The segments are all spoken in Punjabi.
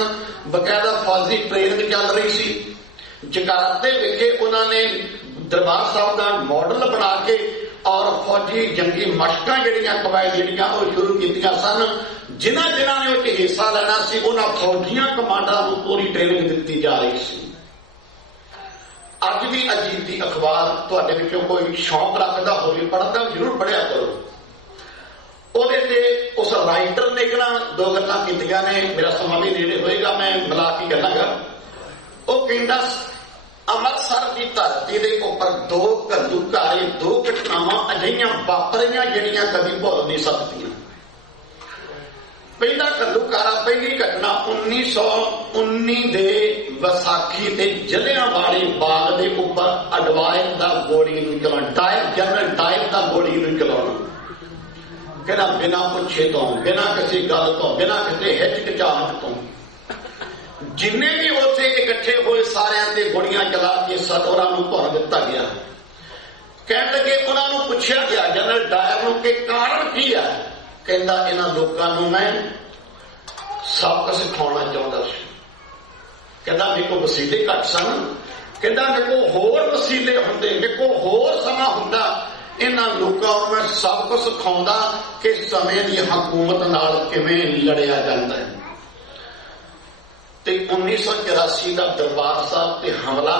सन, बकायदा फौजी ट्रेनिंग चल रही सी। जकार्ते विखे उन्होंने दरबार साहब का मॉडल बना के और फौजी जंगी मशकां जिहड़ियां कवायदियां वो शुरू कीतियां सन। जिन्हां जिन्हां ने उह हिस्सा लेना सी उन्हां फौजियां कमांडरां नूं पूरी ट्रेनिंग दित्ती जा रही सी। अज भी अजीत दी अखबार तुहाडे विचों कोई शौक रखदा होवे पढ़दा जरूर पढ़िया करो। ਉਹਦੇ ਤੇ उस राइटर ने किहड़ा दो गल्लां कीतियां ने, मेरा समा भी नेड़े होएगा मैं मिला के कहांगा। ਉਹ ਕਹਿੰਦਾ ਅੰਮ੍ਰਿਤਸਰ ਦੀ ਧਰਤੀ ਦੇ ਉੱਪਰ दो घल्लूघारे दो घटनावां अजिहियां वापरियां ਜਿਹੜੀਆਂ कभी भुल नहीं सकਦੀਆਂ। पहला घल्लूघारा पहली घटना 1919 ਦੇ ਵਿਸਾਖੀ ਤੇ ਜਲਿਆਂਵਾਲੇ ਬਾਗ ਦੇ ਉੱਪਰ ਅਡਵਾਇਰ ਦਾ ਗੋਲੀ ਨੂੰ ਚਲਾਉਣਾ, ਜਨਰਲ ਡਾਇਰ ਦਾ ਗੋਲੀ ਨੂੰ ਚਲਾਉਣਾ। कहना बिना पुछे तो, बिना किसी गल तो, बिना किसी हिचकिचाहट तो जिन्ने भी उत्थे इकट्ठे हुए सारियां ते गोलियां चला के सदोरा नूं भुन दिता गया। कहण लगे उन्होंने पुछया गया जनरल डायर नूं कि कारण की है। कहंदा इन्हां लोकां नूं मैं सबक सिखाउणा चाहुंदा सी। कहंदा मेरे को वसीले घट सन, कहंदा मेरे को होर वसीले हुंदे, मेरे को होर समा हुंदा, इन्हां लोकां नूं मैं सबक सिखाउंदा कि समय की हकूमत नाल किवें लड़िया जांदा है। ते 1984 का दरबार साहब ते हमला,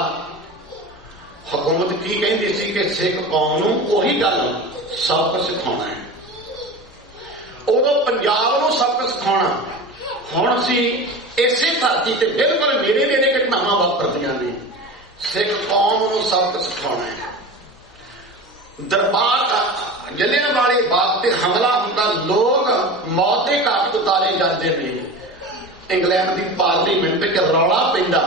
हुकूमत की कहती सी कि सिख कौम नूं उही गल सबक सिखाउणा है। उदों पंजाब नूं सबक सिखाउणा, हुण असीं इसे धरती ते बिल्कुल नेड़े नेड़े घटनावां वापरदियां ने, सिख कौम नूं सबक सिखाउणा है। दरबार जलियांवाले बाग ते हमला हुंदा, लोग मौत दे घाट उतारे जाते हैं। इंग्लैंड की पार्लीमेंट च रौला पैंदा,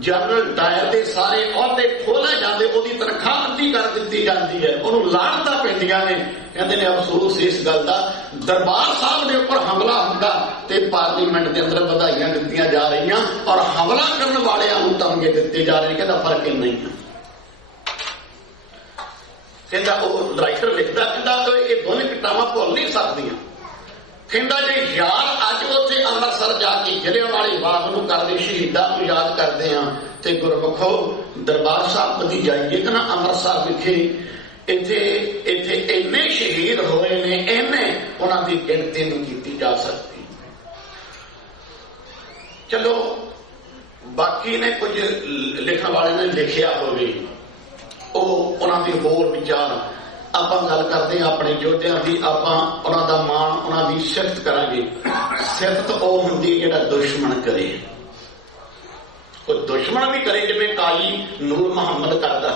जनरल डायर के सारे अहुदे खोले जाते, उसकी तनख्वाह अद्धी कर दी जाती है, उन्होंने लानतां पैंदियां ने। कहते हैं अफसोस इस गल का दरबार साहब के उपर हमला हुंदा ते पार्लीमेंट के अंदर बधाइयां दित्तियां जा रही और हमला करने वालियां नूं तमगे दित्ते जा रहे। कहता फर्क नहीं है। कहता वो राइटर लिखता, कहता ये दोनों घटनावां भुल नहीं सकदियां। कहता जे यार अज उत्थे अमृतसर जाके जलियांवाले बाग नूं करदे शहीदां नूं याद करदे हां ते गुरमुखो दरबार साहब कदी जाइए कि ना अमृतसर विखे इत्थे इत्थे इन्ने शहीद होए ने, इन्ने उन्हां दी गिणती नहीं कीती जा सकती। चलो बाकी ने कुछ लिखण वाले ने लिखिया होवे उन्हां दी होर विचार आपां गल करदे हां अपने योद्धियां दी, आपां उन्हां दा मान उन्हां दी सिफत करांगे। सिफत ओ हुंदी जिहड़ा दुश्मन करे, कोई दुश्मन भी करे जिवें काली नूर मुहम्मद करदा।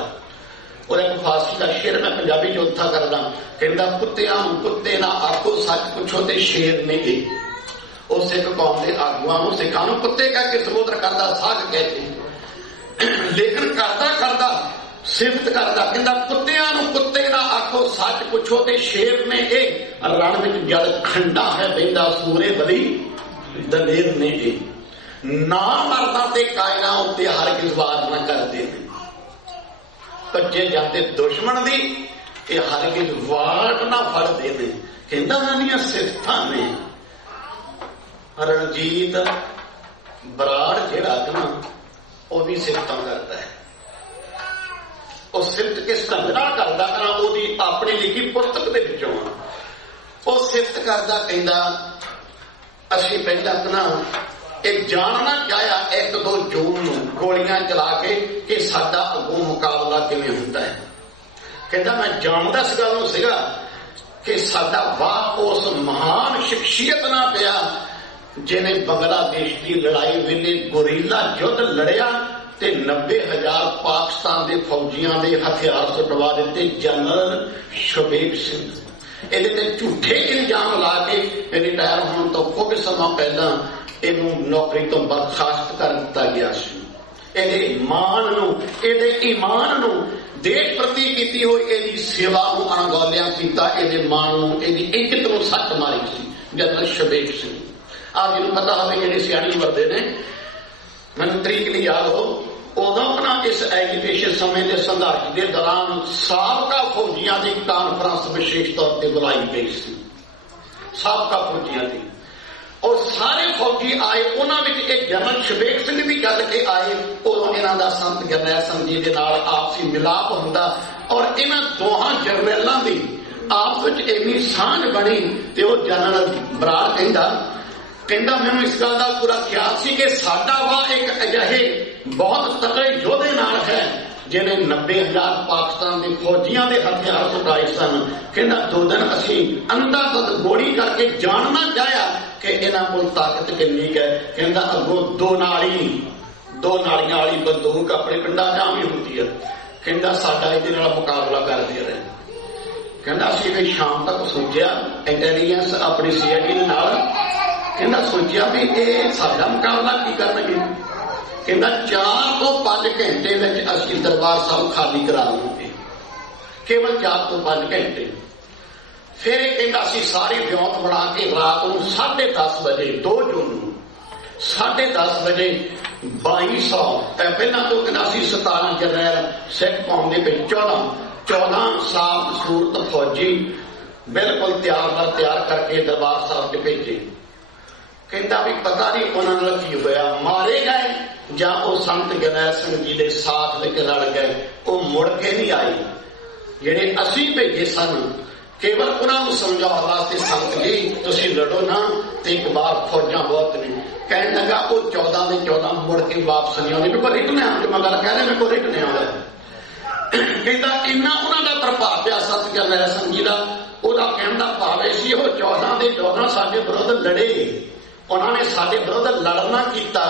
और एक फारसी का शेर मैं पंजाबी च उत्था करदा, कहंदा कुत्तियां नूं कुत्ते ना आखो, सच पुछो ते शेर ने ए। ओ सिख कौम दे आगुआं नूं सिखां नूं कुत्ते कह के संबोधन करदा, साग कहते, लेकिन करदा करदा सिफत करदा, कहंदा कुत्तियां नूं कुत्ते ना आखो, सच पुछो ते शेर ने ए। रण विच जल खंडा है बहिंदा, सूरे बली दलेर ने ए। ना मरदा ते कायना उत्ते हर किस वार ना करदे ने, भज्जे जाते दुश्मन दी ते हर किस वाट ना फड़दे ने। कहंदा नानियां सिफतां ने। रणजीत बराड़ जिहड़ा ना वो भी सिफतां करदा है। ਉਹ ਸਿਫਤ ਕਿਸ ਢੰਗ ਨਾਲ ਕਰਦਾ ਨਾ, ਉਹਦੀ ਆਪਣੀ ਲਿਖੀ ਪੁਸਤਕ ਦੇ ਵਿੱਚੋਂ ਉਹ ਸਿਫਤ ਕਰਦਾ। ਕਹਿੰਦਾ ਅਸੀਂ ਪਹਿਲਾਂ ਨਾ ਇਹ ਜਾਣਨਾ ਚਾਹਿਆ 1-2 ਜੂਨ ਨੂੰ ਗੋਲੀਆਂ ਚਲਾ ਕੇ ਕਿ ਸਾਡਾ ਅੱਗੋਂ ਮੁਕਾਬਲਾ ਕਿਵੇਂ ਹੁੰਦਾ ਹੈ। ਕਹਿੰਦਾ ਮੈਂ ਜਾਣਦਾ ਇਸ ਗੱਲ ਨੂੰ ਸੀਗਾ ਕਿ ਸਾਡਾ ਵਾਹ ਉਸ ਮਹਾਨ ਸ਼ਖਸੀਅਤ ਨਾਲ ਪਿਆ ਜਿਹਨੇ ਬੰਗਲਾਦੇਸ਼ ਦੀ ਲੜਾਈ ਵੇਲੇ ਗੁਰੀਲਾ ਯੁੱਧ ਲੜਿਆ ਤੇ 90,000 ਪਾਕਿਸਤਾਨ ਦੇ ਫੌਜੀਆਂ ਦੇ ਹਥਿਆਰ ਸੁਟਵਾ ਦਿੱਤੇ। ਜਨਰਲ ਸ਼ਬੀਬ ਸਿੰਘ ਇਹਦੇ ਤੇ ਝੂਠੇ ਇਲਜ਼ਾਮ ਲਾ ਕੇ ਰਿਟਾਇਰ ਹੋਣ ਤੋਂ ਕੁਝ ਸਮਾਂ ਪਹਿਲਾਂ ਇਹਨੂੰ ਨੌਕਰੀ ਤੋਂ ਬਰਖਾਸਤ ਕਰ ਦਿੱਤਾ ਗਿਆ ਸੀ। ਇਹਦੇ ਮਾਣ ਨੂੰ, ਇਹਦੇ ਈਮਾਨ ਨੂੰ, ਦੇਸ਼ ਪ੍ਰਤੀ ਕੀਤੀ ਹੋਈ ਇਹਦੀ ਸੇਵਾ ਨੂੰ ਅਣਗੌਲਿਆ ਕੀਤਾ, ਇਹਦੇ ਮਾਣ ਨੂੰ, ਇਹਦੀ ਇੱਜ਼ਤ ਨੂੰ ਸੱਟ ਮਾਰੀ ਸੀ ਜਨਰਲ ਸ਼ਬੀਬ ਸਿੰਘ। ਆਪ ਜਿਹਨੂੰ ਪਤਾ ਹੋਵੇ ਜਿਹੜੇ ਸਿਆਣੀ ਵਰਦੇ ਨੇ, ਮੈਨੂੰ ਤਰੀਕ ਨਹੀਂ ਯਾਦ ਹੋ, ਉਦੋਂ ਆਪਣਾ ਇਸ ਐਜੀਟੇਸ਼ਨ ਸਮੇਂ ਦੇ ਸੰਘਰਸ਼ ਦੇ ਦੌਰਾਨ ਸਾਬਕਾ ਫੌਜੀਆਂ ਦੀ ਕਾਨਫਰੰਸ ਵਿਸ਼ੇਸ਼ ਤੌਰ ਤੇ ਬੁਲਾਈ ਗਈ ਸੀ। ਸਾਬਕਾ ਫੌਜੀਆਂ ਦੀ और सारे फौजी आए, उन्होंने एक जनरल शबेग सिंह भी गल के आए। उदों इन्हां दा संत जरनैल सिंह जी दे नाल आपसी मिलाप हुंदा और इन्हां दोहां जरनैलां दी आपस विच इन्नी सांझ बनी। ते ओह जनरल बराड़ कहंदा मैनूं इस गल दा पूरा ख्याल सी कि साडा वाह एक अजिहे बहुत तगड़े योधे नाल है जिन्हें 90,000 पाकिस्तान के फौजियों के हथियार छुड़ाए सन। कहना 2 दिन असी अंधाधुंध गोली करके जानना चाहया कि इन्हां कोल ताकत कितनी है। कहना अगों 2 नालियां वाली बंदूक अपने पिंडां च आम ही होंदी है। कहना साडा इहदे नाल मुकाबला करदे रहे। कहना असीं भी शाम तक सोचिया इंटैलीजेंस अपनी CID दे नाल कहना सोचिया भी ये साडा मुकाबला की करनगे। कहना 4 ਤੋਂ 5 घंटे में असीं दरबार साहब खाली करा लूंगे, केवल 4 ਤੋਂ 5 घंटे। फिर कहना असीं सारी व्योत बना के रात को 10:30 बजे 2 जून 10:30 बजे 2200 पहला तो कहना असीं 17 जरनैल सिख कौम दे विच 14 साफ सूरत फौजी बिल्कुल तैयार करके दरबार साहब च भेजे। कहता भी पता नहीं उन्होंने की होया, मारे गए या वो संत जरनैल सिंह जी के साथ में लड़ गए। वो मुड़ के नहीं आए जेडे असीं भेजे सन, केवल उन्होंने समझाने वास्ते संत जी तुसीं लड़ो ना तो एक बार फौजा बहुत ने। कह लगा वो 14 के 14 मुड़ के वापस नहीं आने। मेरे को रिटने आने मैं गल कह रहा, मेरे को रिटने आना। कहता इन्ना उन्होंने प्रभाव पिया संत जरनैल सिंह जी का। वह कहने का भाव यह सी 14 के 14 साडे विरुद्ध लड़े, उन्होंने साडे विरुद्ध लड़ना किया।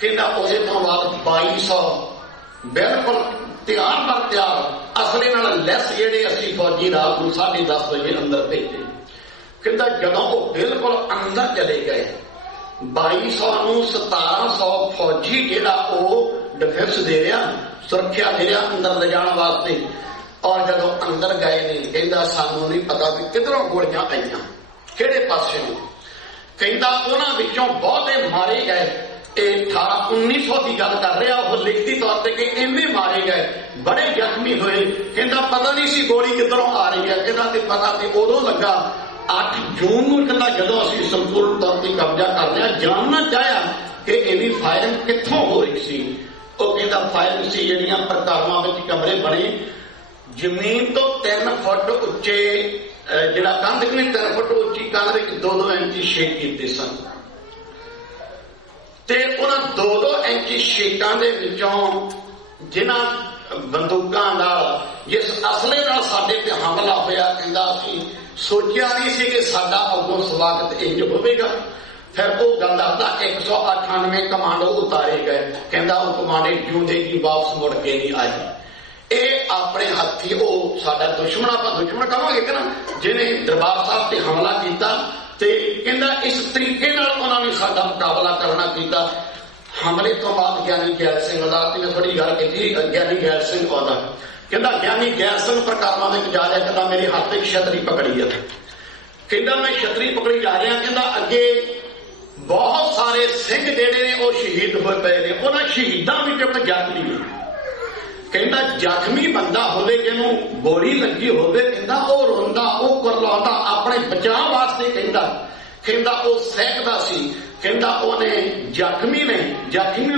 कहना उस तो बाद 2200 बिल्कुल तैयार पर तैयार असले नाल लैस जेडे असीं फौजी रात को 10:30 बजे अंदर भेजे। कहता जदों वो बिल्कुल अंदर चले गए 2200 नूं 1700 फौजी जेड़ा वो डिफेंस दे रहा, सुरक्षा दे रहा अंदर ले जाने वास्ते। और जदों अंदर गए ने कहता सानू नहीं पता भी किधरों गोलियां आईयां किहड़े पासेों। कहता उन्हां विचों बहुते मारे गए। 1900 की गल कर रहा, वो लिखती तौर पर कि इन्ने मारे गए, बड़े जख्मी हुए। कहता पता नहीं सी गोली किधरों आ रही है। कहता पता तो उदों लगा 8 जून को। कहता जदों असीं संपूर्ण तौर पर कब्जा कर लिया, जानना चाहया कि इन्नी फायरिंग कित्थों हो रही सी। वो कहता फायरिंग सी जिहड़ियां प्रकारां विच कमरे बने, जमीन तो 3 फुट उच्चे जिहड़ा कंध कि 3 फुट उच्ची कंध विच 2-2 इंची छेक कीते सन। ते उन्हां 2-2 इंची छेकां दे विचों जिन्हां बंदूकां नाल जिस असले नाल साडे ते हमला होया, कहंदा असीं सोचिया नहीं सी कि साडा अगों स्वागत इंज होवेगा। फिर वो गल दसदा 198 कमांडो उतारे गए। कहंदा वो कमांडे जिउंदे जी वापस मुड़ के नहीं आए। ये अपने हथी वो साडा दुश्मन, आपां दुश्मन कहांगे कि ना, जिन्हें दरबार साहब ते हमला किया। कहंदा इस तरीके नाल उन्होंने साडा मुकाबला करना किया। हमले तो बाद ज्ञानी गैर सिंह अदालत ने थोड़ी गल की। ज्ञानी गैर सिंह आउंदा, कहंदा ज्ञानी गैर सिंह प्रकारां विच जा रहा, कहंदा मेरे हाथ में छतरी पकड़ी है। कहंदा मैं छतरी पकड़ी जा रहा। कहंदा अगे बहुत सारे सिंह जिहड़े ने वो शहीद होए पे ने, उन्हां शहीदां विच इक जख्मी ने। कहंदा जख्मी बंदा होवे जिन्हों गोली लगी होवे, कहंदा वो रोंदा, वो करलाउंदा अपने बचाव वास्ते। कहंदा वो सहकदा सी। कहंदा ओने जख्मी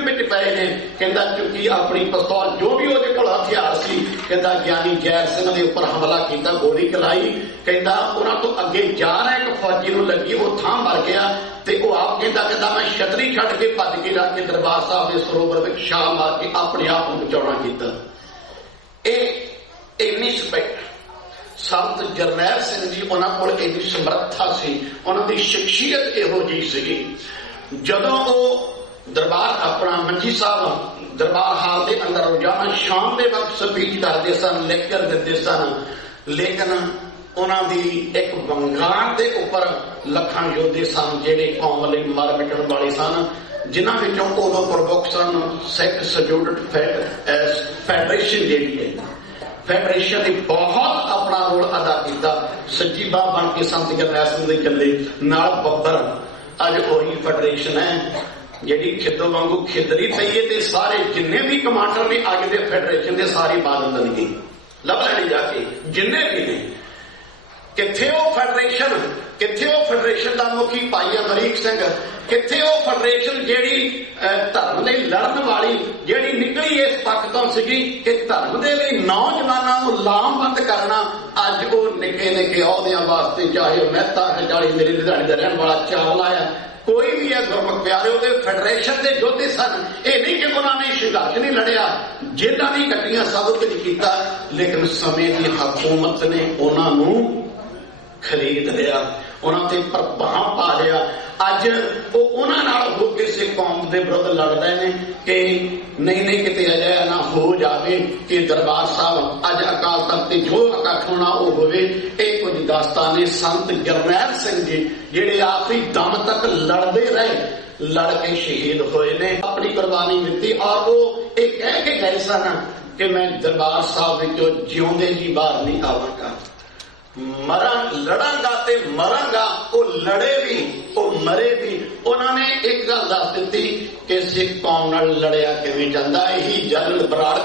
विच पए ने। कहंदा चुकी अपनी पिस्तौल जो भी उहदे कोल हथियार सी, कहंदा ज्ञानी गैर सिंह दे उपर हमला किया, गोली चलाई। कहंदा उन्हां तो अगे जा रहा एक फौजी नूं लगी, वो थां मर गया। ते वो आप कहंदा मैं छतरी छड्ड के भज के रख के दरबार साहब के सरोवर विच छाल मार के अपने आप नूं बचाउणा कीता। इन्नी स्पैक्ट संत जरनैल सिंह जी उन्हां कोल इन्नी समर्था सी, उन्हां दी शख्सियत इहो जी सी। जदों वो दरबार अपना मंजी साहब दरबार हाल के अंदर रोजाना शाम के वक्त स्पीच करते सन, लेक्चर देते सन, लेकिन उन्हां दी एक बंगाल के उपर लखां योद्धे सन जिहड़े कौम लई मर मिटण वाले सन, जिन्हां विचों उदों प्रमुख सन सिख स्टूडेंट फैडरेशन जिहड़ी है, फैडरेशन ने बहुत अपना रोल अदा किया। सच्ची बाह बन के संत जरनैल सिंह दे चले नाल बब्बर अज वही फैडरेशन है जिहड़ी खिद्दो वांगू खिदरी पई है। ते सारे जिन्ने भी कमांडर ने अज दे फैडरेशन के सारी बादल लगी लभ लैणी जाके जिन्ने भी ने ਕਿੱਥੇ ਉਹ ਫੈਡਰੇਸ਼ਨ, ਕਿੱਥੇ ਉਹ ਫੈਡਰੇਸ਼ਨ ਦਾ ਮੁਖੀ ਭਾਈ ਅਮਰੀਕ ਸਿੰਘ, ਕਿੱਥੇ ਉਹ ਫੈਡਰੇਸ਼ਨ ਜਿਹੜੀ ਧਰਮ ਲਈ ਲੜਨ ਵਾਲੀ, ਜਿਹੜੀ ਨਿਕਲੀ ਇਸ ਪੱਖ ਤੋਂ ਸੀਗੀ ਕਿ ਧਰਮ ਦੇ ਲਈ ਨੌਜਵਾਨਾਂ ਨੂੰ ਲਾਮਬੰਦ ਕਰਨਾ। ਅੱਜ ਉਹ ਨਿੱਕੇ ਨਿੱਕੇ ਅਹੁਦਿਆਂ ਵਾਸਤੇ, ਚਾਹੇ ਉਹ ਮਹਿਤਾ ਹੈ, ਚਾਹੇ ਮੇਰੇ ਲੁਧਿਆਣੇ ਦਾ ਰਹਿਣ ਵਾਲਾ ਚਾਵਲਾ ਹੈ, ਕੋਈ ਵੀ ਹੈ ਗੁਰਮੁਖ ਪਿਆਰੇ, ਉਹਦੇ ਫੈਡਰੇਸ਼ਨ ਦੇ ਯੋਧੇ ਸਨ। ਇਹ ਨਹੀਂ ਕਿ ਉਹਨਾਂ ਨੇ ਸੰਘਰਸ਼ ਨਹੀਂ ਲੜਿਆ, ਜੇਲ੍ਹਾਂ ਨਹੀਂ ਕੱਟੀਆਂ, ਸਭ ਕੁਝ ਕੀਤਾ, ਲੇਕਿਨ ਸਮੇਂ ਦੀ ਹਕੂਮਤ ਨੇ ਉਹਨਾਂ ਨੂੰ ਖਰੀਦ ਲਿਆ, ਉਹਨਾਂ ਤੇ ਪ੍ਰਭਾਵ ਪਾ ਲਿਆ। ਅੱਜ ਉਹ ਉਹਨਾਂ ਨਾਲ ਹੋ ਕੇ ਸਿੱਖ ਕੌਮ ਦੇ ਵਿਰੁੱਧ ਲੜਦੇ ਨੇ ਕਿ ਨਹੀਂ ਕਿਤੇ ਅਜਿਹਾ ਨਾ ਹੋ ਜਾਵੇ ਕਿ ਦਰਬਾਰ ਸਾਹਿਬ ਅੱਜ ਅਕਾਲ ਤਖਤ ਤੇ ਜੋ ਇਕੱਠ ਹੋਣਾ ਉਹ ਹੋਵੇ। ਇਹ ਕੁਝ ਦਾਸਤਾਨੇ ਸੰਤ ਜਰਨੈਲ ਸਿੰਘ ਜੀ ਜਿਹੜੇ ਆਖਰੀ ਦਮ ਤੱਕ ਲੜਦੇ ਰਹੇ, ਲੜ ਕੇ ਸ਼ਹੀਦ ਹੋਏ ਨੇ, ਆਪਣੀ ਕੁਰਬਾਨੀ ਦਿੱਤੀ। ਔਰ ਉਹ ਇਹ ਕਹਿ ਕੇ ਗਏ ਸਨ ਕਿ ਮੈਂ ਦਰਬਾਰ ਸਾਹਿਬ ਵਿੱਚੋਂ ਜਿਉਂਦੇ ਜੀ ਬਾਹਰ ਨਹੀਂ ਆਵਾਂਗਾ, ਲੜਾਂਗਾ ਤੇ ਮਰਾਂਗਾ। ਉਹ ਲੜੇ ਵੀ, ਉਹ ਮਰੇ ਵੀ। ਉਹਨਾਂ ਨੇ ਇੱਕ ਗੱਲ ਦੱਸ ਦਿੱਤੀ ਕਿ ਸਿੱਖ ਕੌਮ ਨਾਲ ਲੜਿਆ ਕਿਵੇਂ ਜਾਂਦਾ। ਇਹੀ ਜਨਰਲ ਬਰਾੜ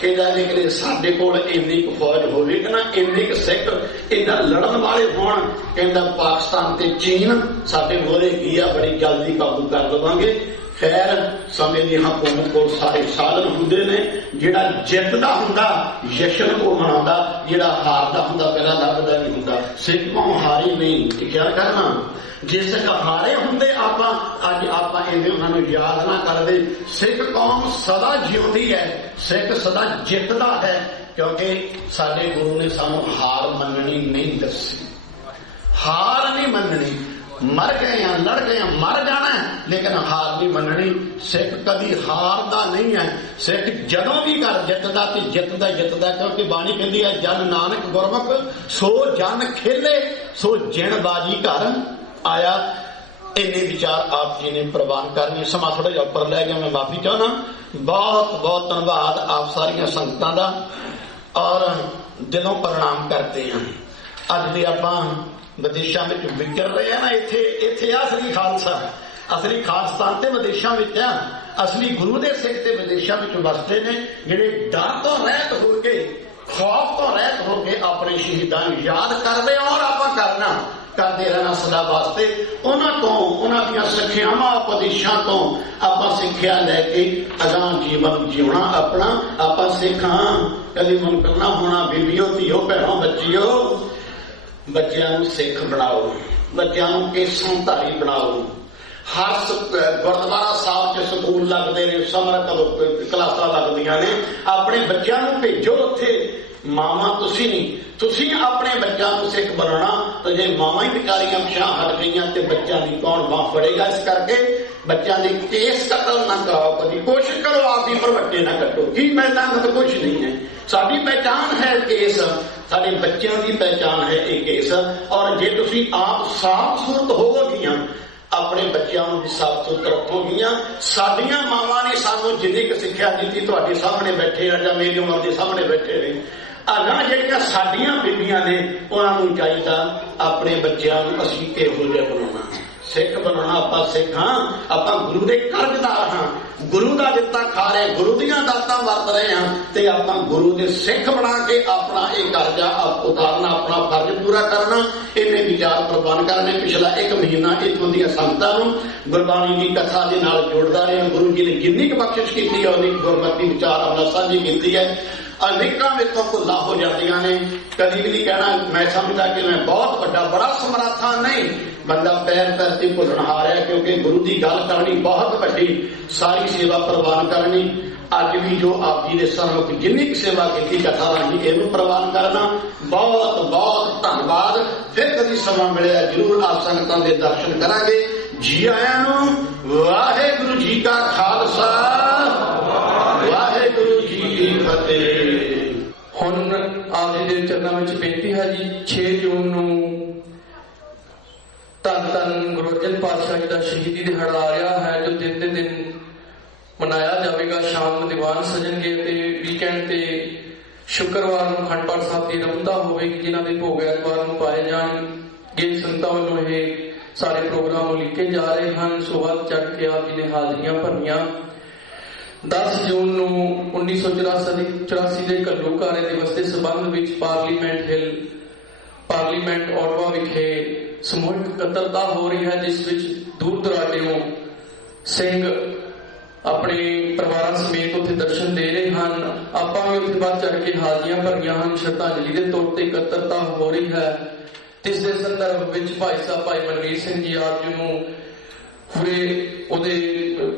ਕਹਿੰਦਾ ਲੇਕਿਨ ਸਾਡੇ ਕੋਲ ਇੰਨੀ ਕੁ ਫੌਜ ਹੋਵੇਗੀ ਨਾ, ਇੰਨੇ ਕੁ ਸਿੱਖ ਏਦਾਂ ਲੜਨ ਵਾਲੇ ਹੋਣ, ਕਹਿੰਦਾ ਪਾਕਿਸਤਾਨ ਤੇ ਚੀਨ ਸਾਡੇ ਮੋਹਰੇ ਕੀ ਆ, ਬੜੀ ਜਲਦੀ ਕਾਬੂ ਕਰ ਲਵਾਂਗੇ। ਖੈਰ ਸਮੇਂ ਦੀ ਹਕੂਮਤ ਕੋਲ ਸਾਰੇ ਸਾਧਨ ਹੁੰਦੇ ਨੇ। ਜਿਹੜਾ ਜਿੱਤਦਾ ਹੁੰਦਾ ਜਸ਼ਨ ਕੋ ਮਨਾਉਂਦਾ, ਜਿਹੜਾ ਹਾਰਦਾ ਹੁੰਦਾ ਪਹਿਲਾਂ ਲੱਭਦਾ ਨਹੀਂ ਹੁੰਦਾ। ਸਿੱਖ ਕੌਮ ਹਾਰੀ ਨਹੀਂ, ਟਿਕਿਆ ਕਰਨਾ। ਜੇ ਸਿੱਖ ਹਾਰੇ ਹੁੰਦੇ ਆਪਾਂ ਅੱਜ ਆਪਾਂ ਇਹਦੇ ਉਹਨਾਂ ਨੂੰ ਯਾਦ ਨਾ ਕਰਦੇ। ਸਿੱਖ ਕੌਮ ਸਦਾ ਜਿਉਂਦੀ ਹੈ, ਸਿੱਖ ਸਦਾ ਜਿੱਤਦਾ ਹੈ, ਕਿਉਂਕਿ ਸਾਡੇ ਗੁਰੂ ਨੇ ਸਾਨੂੰ ਹਾਰ ਮੰਨਣੀ ਨਹੀਂ ਦੱਸੀ, ਹਾਰ ਨਹੀਂ ਮੰਨਣੀ। ਮਰ ਗਏ ਆ, ਲੜ ਗਏ ਆ, ਮਰ ਜਾਣਾ, ਲੇਕਿਨ ਹਾਰ ਨਹੀਂ ਮੰਨਣੀ। ਸਿੱਖ ਕਦੀ ਹਾਰਦਾ ਨਹੀਂ ਹੈ। ਸਿੱਖ ਜਦੋਂ ਵੀ ਘਰ ਜਿੱਤਦਾ ਤੇ ਜਿੱਤਦਾ, ਕਿਉਂਕਿ ਬਾਣੀ ਕਹਿੰਦੀ ਹੈ ਜਨ ਨਾਨਕ ਗੁਰਮੁਖ ਸੋ ਜਨ ਖੇਲੇ, ਸੋ ਜਿਣ ਬਾਜੀ ਘਰ ਆਇਆ। ਇੰਨੇ ਵਿਚਾਰ ਆਪ ਜੀ ਨੇ ਪ੍ਰਵਾਨ ਕਰਨੇ। ਸਮਾਂ ਥੋੜਾ ਜਿਹਾ ਉੱਪਰ ਲੈ ਗਿਆ, ਮੈਂ ਮਾਫੀ ਚਾਹੁੰਦਾ। ਬਹੁਤ ਬਹੁਤ ਧੰਨਵਾਦ ਆਪ ਸਾਰੀਆਂ ਸੰਗਤਾਂ ਦਾ, ਔਰ ਦਿਲੋਂ ਪ੍ਰਣਾਮ ਕਰਦੇ ਹਾਂ। ਅੱਜ ਦੇ ਆਪਾਂ ਵਿਦੇਸ਼ਾਂ ਵਿੱਚ ਵਿਚਰ ਰਹੇ ਆ ਨਾ, ਇੱਥੇ ਅਸਲੀ ਖਾਲਸਤਾਨ ਤੇ ਵਿਦੇਸ਼ਾਂ ਵਿੱਚ ਆ। ਅਸਲੀ ਗੁਰੂ ਦੇ ਸਿੱਖ ਤੇ ਵਿਦੇਸ਼ਾਂ ਵਿੱਚ ਵਸਦੇ ਨੇ, ਜਿਹੜੇ ਡਰ ਤੋਂ ਰਹਿਤ ਹੋ ਕੇ, ਖੌਫ ਤੋਂ ਰਹਿਤ ਹੋ ਕੇ ਆਪਣੇ ਸ਼ਹੀਦਾਂ ਨੂੰ ਯਾਦ ਕਰਦੇ। ਔਰ ਆਪਾਂ ਕਰਦੇ ਰਹਿਣਾ ਸਦਾ ਵਾਸਤੇ। ਉਹਨਾਂ ਤੋਂ, ਉਹਨਾਂ ਦੀਆਂ ਸਿੱਖਿਆਵਾਂ ਉਪਦੇਸ਼ਾਂ ਤੋਂ ਆਪਾਂ ਸਿੱਖਿਆ ਲੈ ਕੇ ਅਗਾਂਹ ਜੀਵਨ ਜਿਉਣਾ ਆਪਣਾ। ਆਪਾਂ ਸਿੱਖਾਂ ਕਦੀ ਮਨ ਕਰਨਾ ਹੋਣਾ। ਬੀਬੀਓ, ਧੀਓ, ਭੈਣੋ, ਬੱਚਿਓ, ਬੱਚਿਆਂ ਨੂੰ ਸਿੱਖ ਬਣਾਓ, ਬੱਚਿਆਂ ਨੂੰ ਕੇਸਾਂਧਾਰੀ ਬਣਾਓ। ਹਰ ਗੁਰਦੁਆਰਾ ਸਾਹਿਬ 'ਚ ਸਕੂਲ ਲੱਗਦੇ ਨੇ, ਸਮਰ ਕਲਾਸਾਂ ਲੱਗਦੀਆਂ ਨੇ। ਆਪਣੇ ਬੱਚਿਆਂ ਨੂੰ ਭੇਜੋ ਉੱਥੇ। ਮਾਵਾਂ ਤੁਸੀਂ ਨਹੀਂ, ਤੁਸੀਂ ਆਪਣੇ ਬੱਚਿਆਂ ਨੂੰ ਸਿੱਖ ਬਣਾਉਣਾ। ਤੇ ਜੇ ਮਾਵਾਂ ਹੀ ਵਿਚਾਰੀਆਂ ਪਿਛਾਂ ਹਟ ਗਈਆਂ ਤੇ ਬੱਚਿਆਂ ਦੀ ਕੌਣ ਬਾਂਹ ਫੜੇਗਾ। ਇਸ ਕਰਕੇ ਬੱਚਿਆਂ ਦੇ ਕੇਸ ਕਤਲ ਨਾ ਕਰਾਓ, ਕਦੀ ਕੋਸ਼ਿਸ਼ ਕਰੋ ਆਪਦੀ ਭਰਵੱਟੇ ਨਾ ਕੱਟੋ। ਕੀ ਮੈਦਾਨ ਤਾਂ ਕੁਛ ਨਹੀਂ ਹੈ। ਸਾਡੀ ਪਹਿਚਾਣ ਹੈ ਕੇਸ, ਸਾਡੇ ਬੱਚਿਆਂ ਦੀ ਪਹਿਚਾਣ ਹੈ ਇਹ ਕੇਸ। ਔਰ ਜੇ ਤੁਸੀਂ ਆਪ ਸਾਫ਼ ਸੂਰਤ ਹੋਵੋਗੀਆਂ, ਆਪਣੇ ਬੱਚਿਆਂ ਨੂੰ ਵੀ ਸਾਫ਼ ਸੁਥਰਾ ਰੱਖੋਗੀਆਂ। ਸਾਡੀਆਂ ਮਾਵਾਂ ਨੇ ਸਾਨੂੰ ਜਿੰਨੀ ਕੁ ਸਿੱਖਿਆ ਦਿੱਤੀ, ਤੁਹਾਡੇ ਸਾਹਮਣੇ ਬੈਠੇ ਆ ਜਾਂ ਮੇਰੀ ਉਮਰ ਦੇ ਸਾਹਮਣੇ ਬੈਠੇ ਨੇ, ਅਗਾਂਹ ਜਿਹੜੀਆਂ ਸਾਡੀਆਂ ਬੀਬੀਆਂ ਨੇ ਉਹਨਾਂ ਨੂੰ ਚਾਹੀਦਾ ਆਪਣੇ ਬੱਚਿਆਂ ਨੂੰ ਅਸੀਂ ਇਹੋ ਜਿਹਾ ਬਣਾਉਣਾ, ਸਿੱਖ ਬਣਾਉਣਾ। ਆਪਾਂ ਸਿੱਖ ਹਾਂ, ਆਪਾਂ ਗੁਰੂ ਦੇ ਕਰਜ਼ਦਾਰ ਹਾਂ, ਗੁਰੂ ਦਾ ਦਿੱਤਾ ਖਾ ਰਹੇ, ਗੁਰੂ ਦੀਆਂ ਦਾਤਾਂ ਵਰਤ ਰਹੇ ਹਾਂ, ਤੇ ਆਪਾਂ ਗੁਰੂ ਦੇ ਸਿੱਖ ਬਣਾ ਕੇ ਆਪਣਾ ਇਹ ਕਰਜ਼ਾ ਉਤਾਰਨਾ, ਆਪਣਾ ਫਰਜ਼ ਪੂਰਾ ਕਰਨਾ। ਇੰਨੇ ਵਿਚਾਰ ਪ੍ਰਵਾਨ ਕਰਨੇ। ਪਿਛਲਾ 1 ਮਹੀਨਾ ਇੱਥੋਂ ਦੀਆਂ ਸੰਗਤਾਂ ਨੂੰ ਗੁਰਬਾਣੀ ਦੀ ਕਥਾ ਦੇ ਨਾਲ ਜੋੜਦਾ ਰਿਹਾ। ਗੁਰੂ ਜੀ ਨੇ ਜਿੰਨੀ ਕੁ ਬਖਸ਼ਿਸ਼ ਕੀਤੀ ਹੈ, ਉਨੀ ਗੁਰਮਤਿ ਵਿਚਾਰ ਆਪਣਾ ਸਾਂਝੀ ਕੀਤੀ ਹੈ। ਅਨੇਕਾਂ ਮੇਥੋਂ ਭੁੱਲਾਂ ਹੋ ਜਾਂਦੀਆਂ ਨੇ। ਕਦੀ ਵੀ ਨਹੀਂ ਕਹਿਣਾ ਮੈਂ ਸਮਝਦਾ ਕਿ ਮੈਂ ਬਹੁਤ ਵੱਡਾ ਬੜਾ ਸਮਰੱਥਾ ਨਹੀਂ। ਬੰਦਾ ਪੈਰ ਤੇ ਭੁੱਲਣਹਾਰ ਹੈ, ਕਿਉਂਕਿ ਗੁਰੂ ਦੀ ਗੱਲ ਕਰਨੀ ਬਹੁਤ ਵੱਡੀ, ਸਾਰੀ ਸੇਵਾ ਪ੍ਰਵਾਨ ਕਰਨੀ। ਅੱਜ ਵੀ ਜੋ ਆਪ ਜੀ ਦੇ ਸਨਮੁਖ ਜਿੰਨੀ ਕੁ ਸੇਵਾ ਕੀਤੀ ਕਥਾ ਰਾਹੀਂ, ਇਹਨੂੰ ਪ੍ਰਵਾਨ ਕਰਨਾ। ਬਹੁਤ ਬਹੁਤ ਧੰਨਵਾਦ। ਫਿਰ ਕਦੀ ਸਮਾਂ ਮਿਲਿਆ ਜ਼ਰੂਰ ਆਪ ਸੰਗਤਾਂ ਦੇ ਦਰਸ਼ਨ ਕਰਾਂਗੇ। ਜੀ ਆਇਆਂ ਨੂੰ। ਵਾਹਿਗੁਰੂ ਜੀ ਕਾ ਖਾਲਸਾ, ਵਾਹਿਗੁਰੂ ਜੀ ਕੀ ਫਤਿਹ। ਹੁਣ ਆਪ ਜੀ ਦੇ ਚਰਨਾਂ ਵਿੱਚ ਬੇਨਤੀ ਹੈ ਜੀ, 6 ਜੂਨ ਨੂੰ ਧੰਨ ਧੰਨ ਗੁਰੂ ਅਰਜਨ ਪਾਤਸ਼ਾਹ ਜੀ ਦਾ ਸ਼ਹੀਦੀ ਦਿਹਾੜਾ ਆ ਰਿਹਾ ਹੈ, ਜੋ ਦਿਨ ਦੇ ਦਿਨ ਮਨਾਇਆ ਜਾਵੇਗਾ। ਸ਼ਾਮ ਨੂੰ ਦੀਵਾਨ ਸਜਣਗੇ ਤੇ ਵੀਕਐਂਡ ਤੇ ਸ਼ੁੱਕਰਵਾਰ ਨੂੰ ਅਖੰਡ ਪਾਠ ਸਾਹਿਬ ਦੀ ਰਮਤਾ ਹੋਵੇਗੀ, ਜਿਨ੍ਹਾਂ ਦੇ ਭੋਗ ਐਤਵਾਰ ਨੂੰ ਪਾਏ ਜਾਣਗੇ। ਸੰਗਤਾਂ ਵੱਲੋਂ ਇਹ ਸਾਰੇ ਪ੍ਰੋਗਰਾਮ ਲਿਖੇ ਜਾ ਰਹੇ ਹਨ। ਸੋ ਵੱਧ ਚੜ ਕੇ ਆਪ ਜੀ ਨੇ ਹਾਜ਼ਰੀਆਂ ਭਰਨੀਆਂ। 10 ਜੂਨ ਨੂੰ 1984 ਦੇ ਘੱਲੂਘਾਰੇ ਦਿਵਸ ਦੇ ਸਬੰਧ ਵਿੱਚ ਪਾਰਲੀਮੈਂਟ ਹਿੱਲ ਪਾਰਲੀਮੈਂਟ ਓਟਵਾ ਵਿਖੇ ਸਮੂਹਿਕ ਇਕੱਤਰਤਾ ਹੋ ਰਹੀ ਹੈ, ਜਿਸ ਵਿੱਚ ਦੂਰ ਦਰਾਡਿਓਂ ਸਿੰਘ ਆਪਣੇ ਪਰਿਵਾਰਾਂ ਸਮੇਤ ਉੱਥੇ ਦਰਸ਼ਨ ਦੇ ਰਹੇ ਹਨ। ਆਪਾਂ ਵੀ ਉੱਥੇ ਵੱਧ ਚੜ੍ਹ ਕੇ ਹਾਜ਼ਰੀਆਂ ਭਰੀਆਂ ਹਨ। ਸ਼ਰਧਾਂਜਲੀ ਦੇ ਤੌਰ ਤੇ ਇਕੱਤਰਤਾ ਹੋ ਰਹੀ ਹੈ। ਇਸ ਦੇ ਸੰਦਰਭ ਵਿੱਚ ਭਾਈ ਸਾਹਿਬ ਭਾਈ ਮਨਵੀਰ ਸਿੰਘ ਜੀ ਆਪ ਜੀ ਨੂੰ ਪੂਰੇ ਉਹਦੇ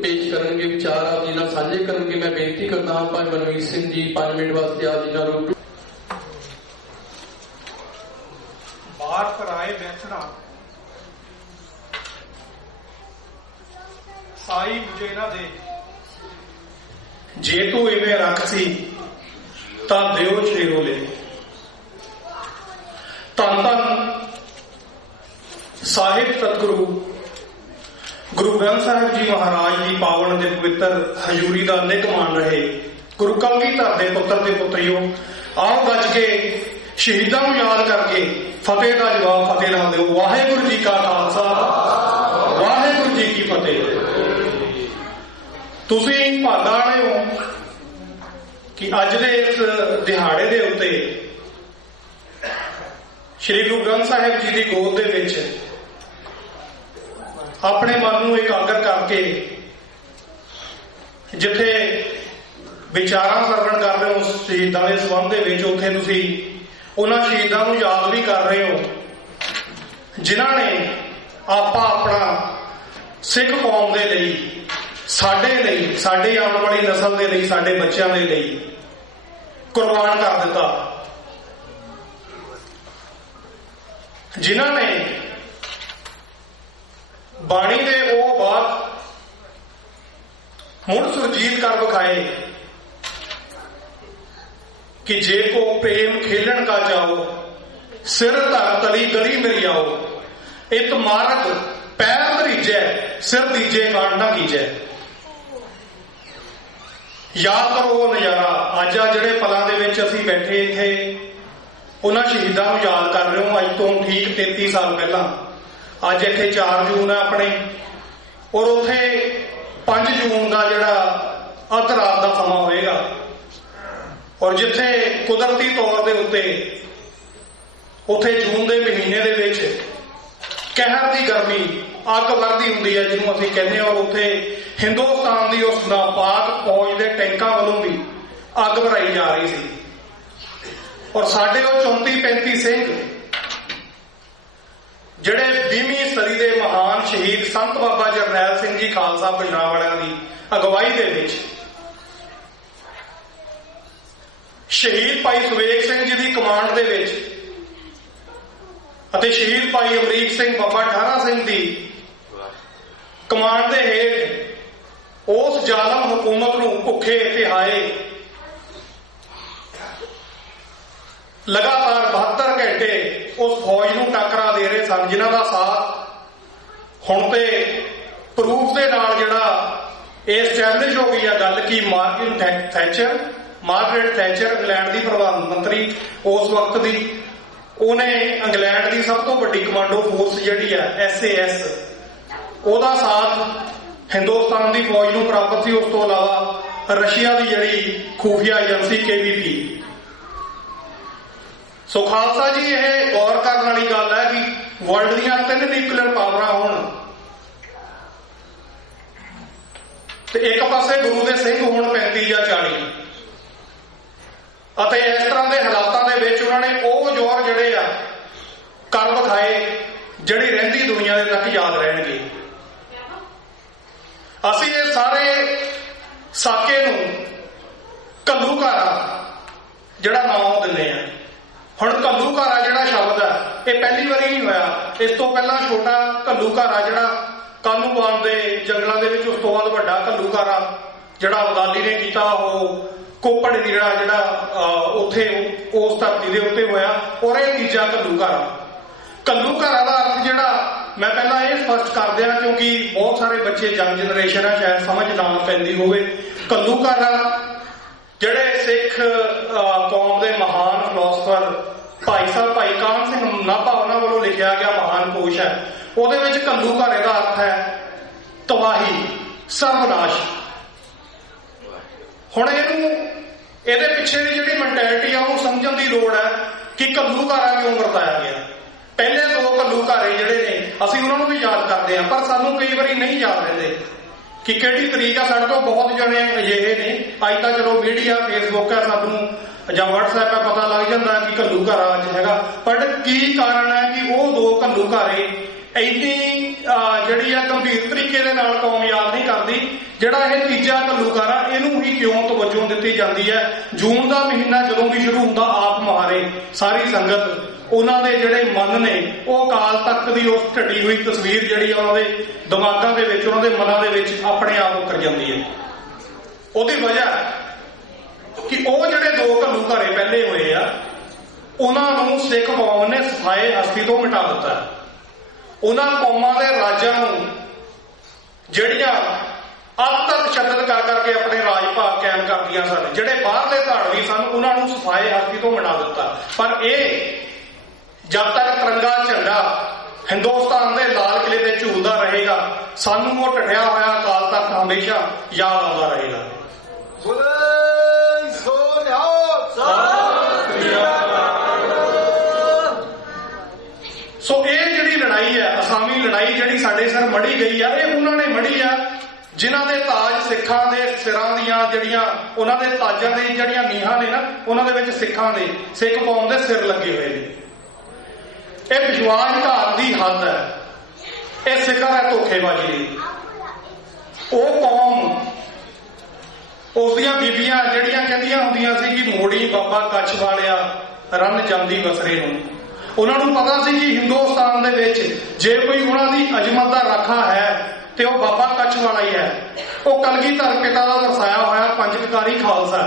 ਪੇਸ਼ ਕਰਨਗੇ, ਵਿਚਾਰ ਆਪ ਜੀ ਨਾਲ ਸਾਂਝੇ ਕਰਨਗੇ। ਮੈਂ ਬੇਨਤੀ ਕਰਦਾ ਹਾਂ ਭਾਈ ਮਨਵੀਰ ਸਿੰਘ ਜੀ 5 ਮਿੰਟ ਵਾਸਤੇ ਆਪ ਜੀ ਨਾਲ ਰੁਕ। ਬਾਹਰ ਪਰਾਏ ਬੈਠਣਾ ਸਾਈ ਮੁਝੇ ਦੇ, ਜੇ ਤੂੰ ਇਵੇਂ ਰੱਖ ਸੀ ਤਾਂ ਦਿਓ ਛੇਰੋਲੇ। ਧੰਨ ਧੰਨ ਸਾਹਿਬ ਸਤਿਗੁਰੂ ਗੁਰੂ ਗ੍ਰੰਥ ਸਾਹਿਬ ਜੀ ਮਹਾਰਾਜ ਦੀ ਪਾਵਨ ਦੇ ਪਵਿੱਤਰ ਹਜ਼ੂਰੀ ਦਾ ਨਿੱਘ ਮਾਣ ਰਹੇ ਗੁਰੂ ਕਲਗੀਧਰ ਦੇ ਪੁੱਤਰ ਤੇ ਪੁੱਤਰੀਓ, ਆਓ ਗੱਜ ਕੇ ਸ਼ਹੀਦਾਂ ਨੂੰ ਯਾਦ ਕਰਕੇ ਫਤਿਹ ਦਾ ਜਵਾਬ ਫਤਿਹ ਨਾਲ ਦਿਓ। ਵਾਹਿਗੁਰੂ ਜੀ ਕਾ ਖਾਲਸਾ, ਵਾਹਿਗੁਰੂ ਜੀ ਕੀ ਫਤਿਹ। ਤੁਸੀਂ ਭਾਗਾਂ ਵਾਲੇ ਹੋ ਕਿ ਅੱਜ ਦੇ ਇਸ ਦਿਹਾੜੇ ਦੇ ਉੱਤੇ ਸ਼੍ਰੀ ਗੁਰੂ ਗ੍ਰੰਥ ਸਾਹਿਬ ਜੀ ਦੀ ਗੋਦ ਦੇ ਵਿੱਚ ਆਪਣੇ ਮਨ ਨੂੰ ਇਕਾਗਰ ਕਰਕੇ ਜਿੱਥੇ ਵਿਚਾਰਾਂ ਸਰਵਣ ਕਰ ਰਹੇ ਹੋ ਸ਼ਹੀਦਾਂ ਦੇ ਸੰਬੰਧ ਦੇ ਵਿੱਚ, ਉੱਥੇ ਤੁਸੀਂ ਉਹਨਾਂ ਸ਼ਹੀਦਾਂ ਨੂੰ ਯਾਦ ਵੀ ਕਰ ਰਹੇ ਹੋ ਜਿਨ੍ਹਾਂ ਨੇ ਆਪਣਾ ਸਿੱਖ ਕੌਮ ਦੇ ਲਈ, ਸਾਡੇ ਲਈ, ਸਾਡੀ ਆਉਣ ਵਾਲੀ ਨਸਲ ਦੇ ਲਈ, ਸਾਡੇ ਬੱਚਿਆਂ ਦੇ ਲਈ ਕੁਰਬਾਨ ਕਰ ਦਿੱਤਾ, ਜਿਨ੍ਹਾਂ ਨੇ ਬਾਣੀ ਦੇ ਉਹ ਬਾਤ ਮੁੜ ਸੁਰਜੀਤ ਕਰ ਵਿਖਾਏ ਕਿ ਜੇ ਕੋ ਪ੍ਰੇਮ ਖੇਲਣ ਕਾ ਜਾਓ, ਸਿਰ ਧਰ ਤਲੀ ਗਲੀ ਮਿਲ ਆਓ, ਇੱਕ ਮਾਰਗ ਪੈਰ ਧਰੀਜੈ, ਸਿਰ ਦੀਜੇ ਕਾਂਡ ਨਾ ਕੀਜੈ। ਯਾਦ ਕਰੋ ਉਹ ਨਜ਼ਾਰਾ। ਅੱਜ ਆ ਜਿਹੜੇ ਪਲਾਂ ਦੇ ਵਿੱਚ ਅਸੀਂ ਬੈਠੇ ਇੱਥੇ ਉਹਨਾਂ ਸ਼ਹੀਦਾਂ ਨੂੰ ਯਾਦ ਕਰ ਰਹੇ ਹੋ। ਅੱਜ ਤੋਂ ਠੀਕ 33 ਸਾਲ ਪਹਿਲਾਂ, ਅੱਜ ਇੱਥੇ 4 ਜੂਨ ਹੈ ਆਪਣੇ, ਔਰ ਉੱਥੇ 5 ਜੂਨ ਦਾ ਜਿਹੜਾ ਅੱਧ ਰਾਤ ਦਾ ਸਮਾਂ ਹੋਏਗਾ, ਔਰ ਜਿੱਥੇ ਕੁਦਰਤੀ ਤੌਰ ਦੇ ਉੱਤੇ ਉੱਥੇ ਜੂਨ ਦੇ ਮਹੀਨੇ ਦੇ ਵਿੱਚ ਕਹਿਰ ਦੀ ਗਰਮੀ ਅੱਗ ਵਰਦੀ ਹੁੰਦੀ ਹੈ ਜਿਹਨੂੰ ਅਸੀਂ ਕਹਿੰਦੇ ਹਾਂ, ਔਰ ਉੱਥੇ ਹਿੰਦੁਸਤਾਨ ਦੀ ਉਸ ਨਾਪਾਕ ਫੌਜ ਦੇ ਟੈਂਕਾਂ ਵੱਲੋਂ ਵੀ ਅੱਗ ਭਰਾਈ ਜਾ ਰਹੀ ਸੀ, ਔਰ ਸਾਡੇ ਉਹ 34-35 ਸਿੰਘ ਜਿਹੜੇ 20ਵੀਂ ਸਦੀ ਦੇ ਮਹਾਨ ਸ਼ਹੀਦ ਸੰਤ ਬਾਬਾ ਜਰਨੈਲ ਸਿੰਘ ਜੀ ਖਾਲਸਾ ਪੰਜਾਬ ਵਾਲਿਆਂ ਦੀ ਅਗਵਾਈ ਦੇ ਵਿੱਚ, ਸ਼ਹੀਦ ਭਾਈ ਸੁਵੇਗ ਸਿੰਘ ਜੀ ਦੀ ਕਮਾਂਡ ਦੇ ਵਿੱਚ ਅਤੇ ਸ਼ਹੀਦ ਭਾਈ ਅਮਰੀਕ ਸਿੰਘ ਬਾਬਾ ਠਾਰਾ ਸਿੰਘ ਦੀ ਕਮਾਂਡ ਦੇ ਹੇਠ ਉਸ ਜ਼ਾਲਮ ਹਕੂਮਤ ਨੂੰ ਭੁੱਖੇ ਤਿਹਾਏ ਲਗਾਤਾਰ 72 ਘੰਟੇ ਉਸ ਫੌਜ ਨੂੰ ਟੱਕਰਾ ਦੇ ਰਹੇ ਸਨ, ਜਿਨ੍ਹਾਂ ਦਾ ਸਾਥ ਹੁਣ ਤੇ ਪ੍ਰੂਫ ਦੇ ਨਾਲ ਜਿਹੜਾ ਇਹ ਸਟੈਬਲਿਸ਼ ਹੋ ਗਈ ਆ ਗੱਲ ਕਿ ਮਾਰਗਰੇਟ ਥੈਚਰ ਇੰਗਲੈਂਡ ਦੀ ਪ੍ਰਧਾਨ ਮੰਤਰੀ ਉਸ ਵਕਤ ਦੀ, ਉਹਨੇ ਇੰਗਲੈਂਡ ਦੀ ਸਭ ਤੋਂ ਵੱਡੀ ਕਮਾਂਡੋ ਫੋਰਸ ਜਿਹੜੀ ਹੈ SAS, ਉਹਦਾ ਸਾਥ ਹਿੰਦੁਸਤਾਨ ਦੀ ਫੌਜ ਨੂੰ ਪ੍ਰਾਪਤ ਸੀ। ਉਸ ਤੋਂ ਇਲਾਵਾ ਰਸ਼ੀਆ ਦੀ ਜਿਹੜੀ ਖੂਫੀਆ ਏਜੰਸੀ KVP। ਸੋ ਖਾਲਸਾ ਜੀ, ਇਹ ਗੌਰ ਕਰਨ ਵਾਲੀ ਗੱਲ ਹੈ ਕਿ ਵਰਲਡ ਦੀਆਂ 3 ਨਿਊਕਲੀਅਰ ਪਾਵਰਾਂ ਹੋਣ ਤੇ ਇੱਕ ਪਾਸੇ ਗੁਰੂ ਦੇ ਸਿੰਘ ਹੋਣ 35 ਜਾਂ 40, ਅਤੇ ਇਸ ਤਰ੍ਹਾਂ ਦੇ ਹਾਲਾਤਾਂ ਦੇ ਵਿੱਚ ਉਹਨਾਂ ਨੇ ਉਹ ਜ਼ੋਰ ਜਿਹੜੇ ਆ ਕਰ ਵਿਖਾਏ ਜਿਹੜੀ ਰਹਿੰਦੀ ਦੁਨੀਆ ਦੇ ਤੱਕ ਯਾਦ ਰਹਿਣਗੇ। ਅਸੀਂ ਇਹ ਸਾਰੇ ਸਾਕੇ ਨੂੰ ਘੱਲੂਘਾਰਾ ਜਿਹੜਾ ਨਾਮ ਦਿੰਦੇ ਆ। ਹੁਣ ਘੱਲੂਘਾਰਾ ਜਿਹੜਾ ਸ਼ਬਦ ਹੈ ਇਹ ਪਹਿਲੀ ਵਾਰੀ ਨਹੀਂ ਹੋਇਆ। ਇਸ ਤੋਂ ਪਹਿਲਾਂ ਛੋਟਾ ਘੱਲੂਘਾਰਾ ਜਿਹੜਾ ਕਾਨੂੰਵਾਨ ਦੇ ਜੰਗਲਾਂ ਦੇ ਵਿੱਚ, ਉਸ ਤੋਂ ਬਾਅਦ ਵੱਡਾ ਘੱਲੂਘਾਰਾ ਜਿਹੜਾ ਅਬਦਾਲੀ ਨੇ ਕੀਤਾ, ਉਹ ਕੋਪੜ ਜਿਹੜਾ ਉੱਥੇ ਉਸ ਧਰਤੀ ਦੇ ਉੱਤੇ ਹੋਇਆ, ਔਰ ਇਹ ਤੀਜਾ ਘੱਲੂਘਾਰਾ। ਘੱਲੂਘਾਰਾ ਦਾ ਅਰਥ ਜਿਹੜਾ ਮੈਂ ਪਹਿਲਾਂ ਇਹ ਸਪਸ਼ਟ ਕਰ ਦਿਆਂ ਕਿਉਂਕਿ ਬਹੁਤ ਸਾਰੇ ਬੱਚੇ ਯੰਗ ਜਨਰੇਸ਼ਨ ਹੈ, ਸ਼ਾਇਦ ਸਮਝ ਨਾ ਪੈਂਦੀ ਹੋਵੇ। ਘੱਲੂਘਾਰਾ ਜਿਹੜੇ ਸਿੱਖ ਕੌਮ ਦੇ ਮਹਾਨ ਫਿਲਾਸਫਰ ਭਾਈ ਸਾਹਿਬ ਭਾਈ ਕਾਹਨ ਸਿੰਘ ਨਾਭਾ ਉਹਨਾਂ ਵੱਲੋਂ ਲਿਖਿਆ ਗਿਆ ਮਹਾਨ ਕੋਸ਼ ਹੈ, ਉਹਦੇ ਵਿੱਚ ਘੱਲੂਘਾਰੇ ਦਾ ਅਰਥ ਹੈ ਤਬਾਹੀ, ਸਰਵਨਾਸ਼। ਹੁਣ ਇਹਦੇ ਪਿੱਛੇ ਦੀ ਜਿਹੜੀ ਮੈਂਟੈਲਿਟੀ ਆ ਉਹਨੂੰ ਸਮਝਣ ਦੀ ਲੋੜ ਹੈ ਕਿ ਘੱਲੂਘਾਰਾ ਕਿਉਂ ਵਰਤਾਇਆ ਗਿਆ। ਪਹਿਲੇ 2 ਘੱਲੂਘਾਰੇ ਜਿਹੜੇ ਨੇ ਅਸੀਂ ਉਹਨਾਂ ਨੂੰ ਵੀ ਯਾਦ ਕਰਦੇ ਹਾਂ, ਪਰ ਸਾਨੂੰ ਕਈ ਵਾਰੀ ਨਹੀਂ ਯਾਦ ਰਹਿੰਦੇ ਕਿ ਕਿਹੜੀ ਤਰੀਕ ਆ। ਸਾਡੇ ਤੋਂ ਬਹੁਤ ਜਣੇ ਅਜਿਹੇ ਨੇ, ਅੱਜ ਤਾਂ ਚਲੋ ਮੀਡੀਆ ਫੇਸਬੁੱਕ ਹੈ, ਸਾਨੂੰ ਜਾਂ WhatsApp ਹੈ, ਪਤਾ ਲੱਗ ਜਾਂਦਾ ਕਿ ਘੱਲੂਘਾਰਾ ਅੱਜ ਹੈਗਾ, ਬਟ ਕੀ ਕਾਰਨ ਹੈ ਕਿ ਉਹ 2 ਘੱਲੂਘਾਰੇ ਇੰਨੀ ਜਿਹੜੀ ਆ ਗੰਭੀਰ ਤਰੀਕੇ ਦੇ ਨਾਲ ਕੌਮ ਯਾਦ ਨਹੀਂ ਕਰਦੀ। ਜਿਹੜਾ ਇਹ ਤੀਜਾ ਘੱਲੂਘਾਰਾ, ਇਹਨੂੰ ਹੀ ਕਿਉਂ ਤਵੱਜੋ ਦਿੱਤੀ ਜਾਂਦੀ ਹੈ। ਜੂਨ ਦਾ ਮਹੀਨਾ ਜਦੋਂ ਵੀ ਸ਼ੁਰੂ ਹੁੰਦਾ, ਆਪ ਮੁਹਾਰੇ ਸਾਰੀ ਸੰਗਤ, ਉਹਨਾਂ ਦੇ ਜਿਹੜੇ ਮਨ ਨੇ ਉਹ ਅਕਾਲ ਤਖਤ ਦੀ ਉਸ ਢੱਡੀ ਹੋਈ ਤਸਵੀਰ ਜਿਹੜੀ ਉਹਨਾਂ ਦੇ ਦਿਮਾਗਾਂ ਦੇ ਵਿੱਚ, ਉਹਨਾਂ ਦੇ ਮਨਾਂ ਦੇ ਵਿੱਚ ਆਪਣੇ ਆਪ ਉਤਰ ਜਾਂਦੀ ਹੈ। ਉਹਦੀ ਵਜ੍ਹਾ ਕਿ ਉਹ ਜਿਹੜੇ 2 ਘੱਲੂਘਾਰੇ ਪਹਿਲੇ ਹੋਏ ਆ, ਉਹਨਾਂ ਨੂੰ ਸਿੱਖ ਕੌਮ ਨੇ ਸਫਾਏ ਹਸਤੀ ਤੋਂ ਮਿਟਾ ਦਿੱਤਾ। ਉਹਨਾਂ ਕੌਮਾਂ ਦੇ ਰਾਜਾਂ ਨੂੰ ਜਿਹੜੀਆਂ ਅੱਤ ਤਸ਼ੱਦਦ ਕਰ ਕਰਕੇ ਆਪਣੇ ਰਾਜ ਭਾਗ ਕਾਇਮ ਕਰਦੀਆਂ ਸਨ, ਜਿਹੜੇ ਬਾਹਰਲੇ ਧਾੜਵੀ ਸਨ, ਉਹਨਾਂ ਨੂੰ ਸਫਾਏ ਹਸਤੀ ਤੋਂ ਮਿਟਾ ਦਿੱਤਾ। ਪਰ ਇਹ ਜਦ ਤੱਕ ਤਿਰੰਗਾ ਝੰਡਾ ਹਿੰਦੁਸਤਾਨ ਦੇ ਲਾਲ ਕਿਲੇ ਤੇ ਝੂਲਦਾ ਰਹੇਗਾ, ਸਾਨੂੰ ਉਹ ਢੱਠਿਆ ਹੋਇਆ ਅਕਾਲ ਤਖਤ ਹਮੇਸ਼ਾ ਯਾਦ ਆਉਂਦਾ ਰਹੇਗਾ। ਸੋ ਇਹ ਜਿਹੜੀ ਲੜਾਈ ਹੈ, ਅਸਾਮੀ ਲੜਾਈ ਜਿਹੜੀ ਸਾਡੇ ਸਿਰ ਮੜੀ ਗਈ ਆ, ਇਹ ਉਹਨਾਂ ਨੇ ਮੜੀ ਆ ਜਿਨ੍ਹਾਂ ਦੇ ਤਾਜ ਸਿੱਖਾਂ ਦੇ ਸਿਰਾਂ ਦੀਆਂ, ਜਿਹੜੀਆਂ ਉਹਨਾਂ ਦੇ ਤਾਜਾਂ ਦੀ ਜਿਹੜੀਆਂ ਨੀਹਾਂ ਨੇ ਨਾ, ਉਹਨਾਂ ਦੇ ਵਿੱਚ ਸਿੱਖਾਂ ਦੇ, ਸਿੱਖ ਕੌਮ ਦੇ ਸਿਰ ਲੱਗੇ ਹੋਏ ਨੇ। ਇਹ ਵਿਸ਼ਵਾਸਘਾਤ ਦੀ ਹੱਦ ਹੈ, ਇਹ ਸਿਖਰ ਹੈ ਧੋਖੇਬਾਜ਼ੀ ਦੀ। ਉਹ ਕੌਮ, ਉਸ ਦੀਆਂ ਬੀਬੀਆਂ ਜਿਹੜੀਆਂ ਕਹਿੰਦੀਆਂ ਹੁੰਦੀਆਂ ਸੀ ਕਿ ਮੋੜੀ ਬਾਬਾ ਕੱਛ ਵਾਲਿਆ ਰੰਨ ਜਾਂਦੀ ਵਸਰੇ ਨੂੰ, ਉਹਨਾਂ ਨੂੰ ਪਤਾ ਸੀ ਕਿ ਹਿੰਦੁਸਤਾਨ ਦੇ ਵਿੱਚ ਜੇ ਕੋਈ ਉਹਨਾਂ ਦੀ ਅਜ਼ਮਤ ਦਾ ਰਾਖਾ ਹੈ ਤੇ ਉਹ ਬਾਬਾ ਕੱਛ ਵਾਲਾ ਹੀ ਹੈ। ਉਹ ਕਲਗੀਧਰ ਪਿਤਾ ਦਾ ਵਰਸਾਇਆ ਹੋਇਆ ਪੰਜਕਕਾਰੀ ਖਾਲਸਾ।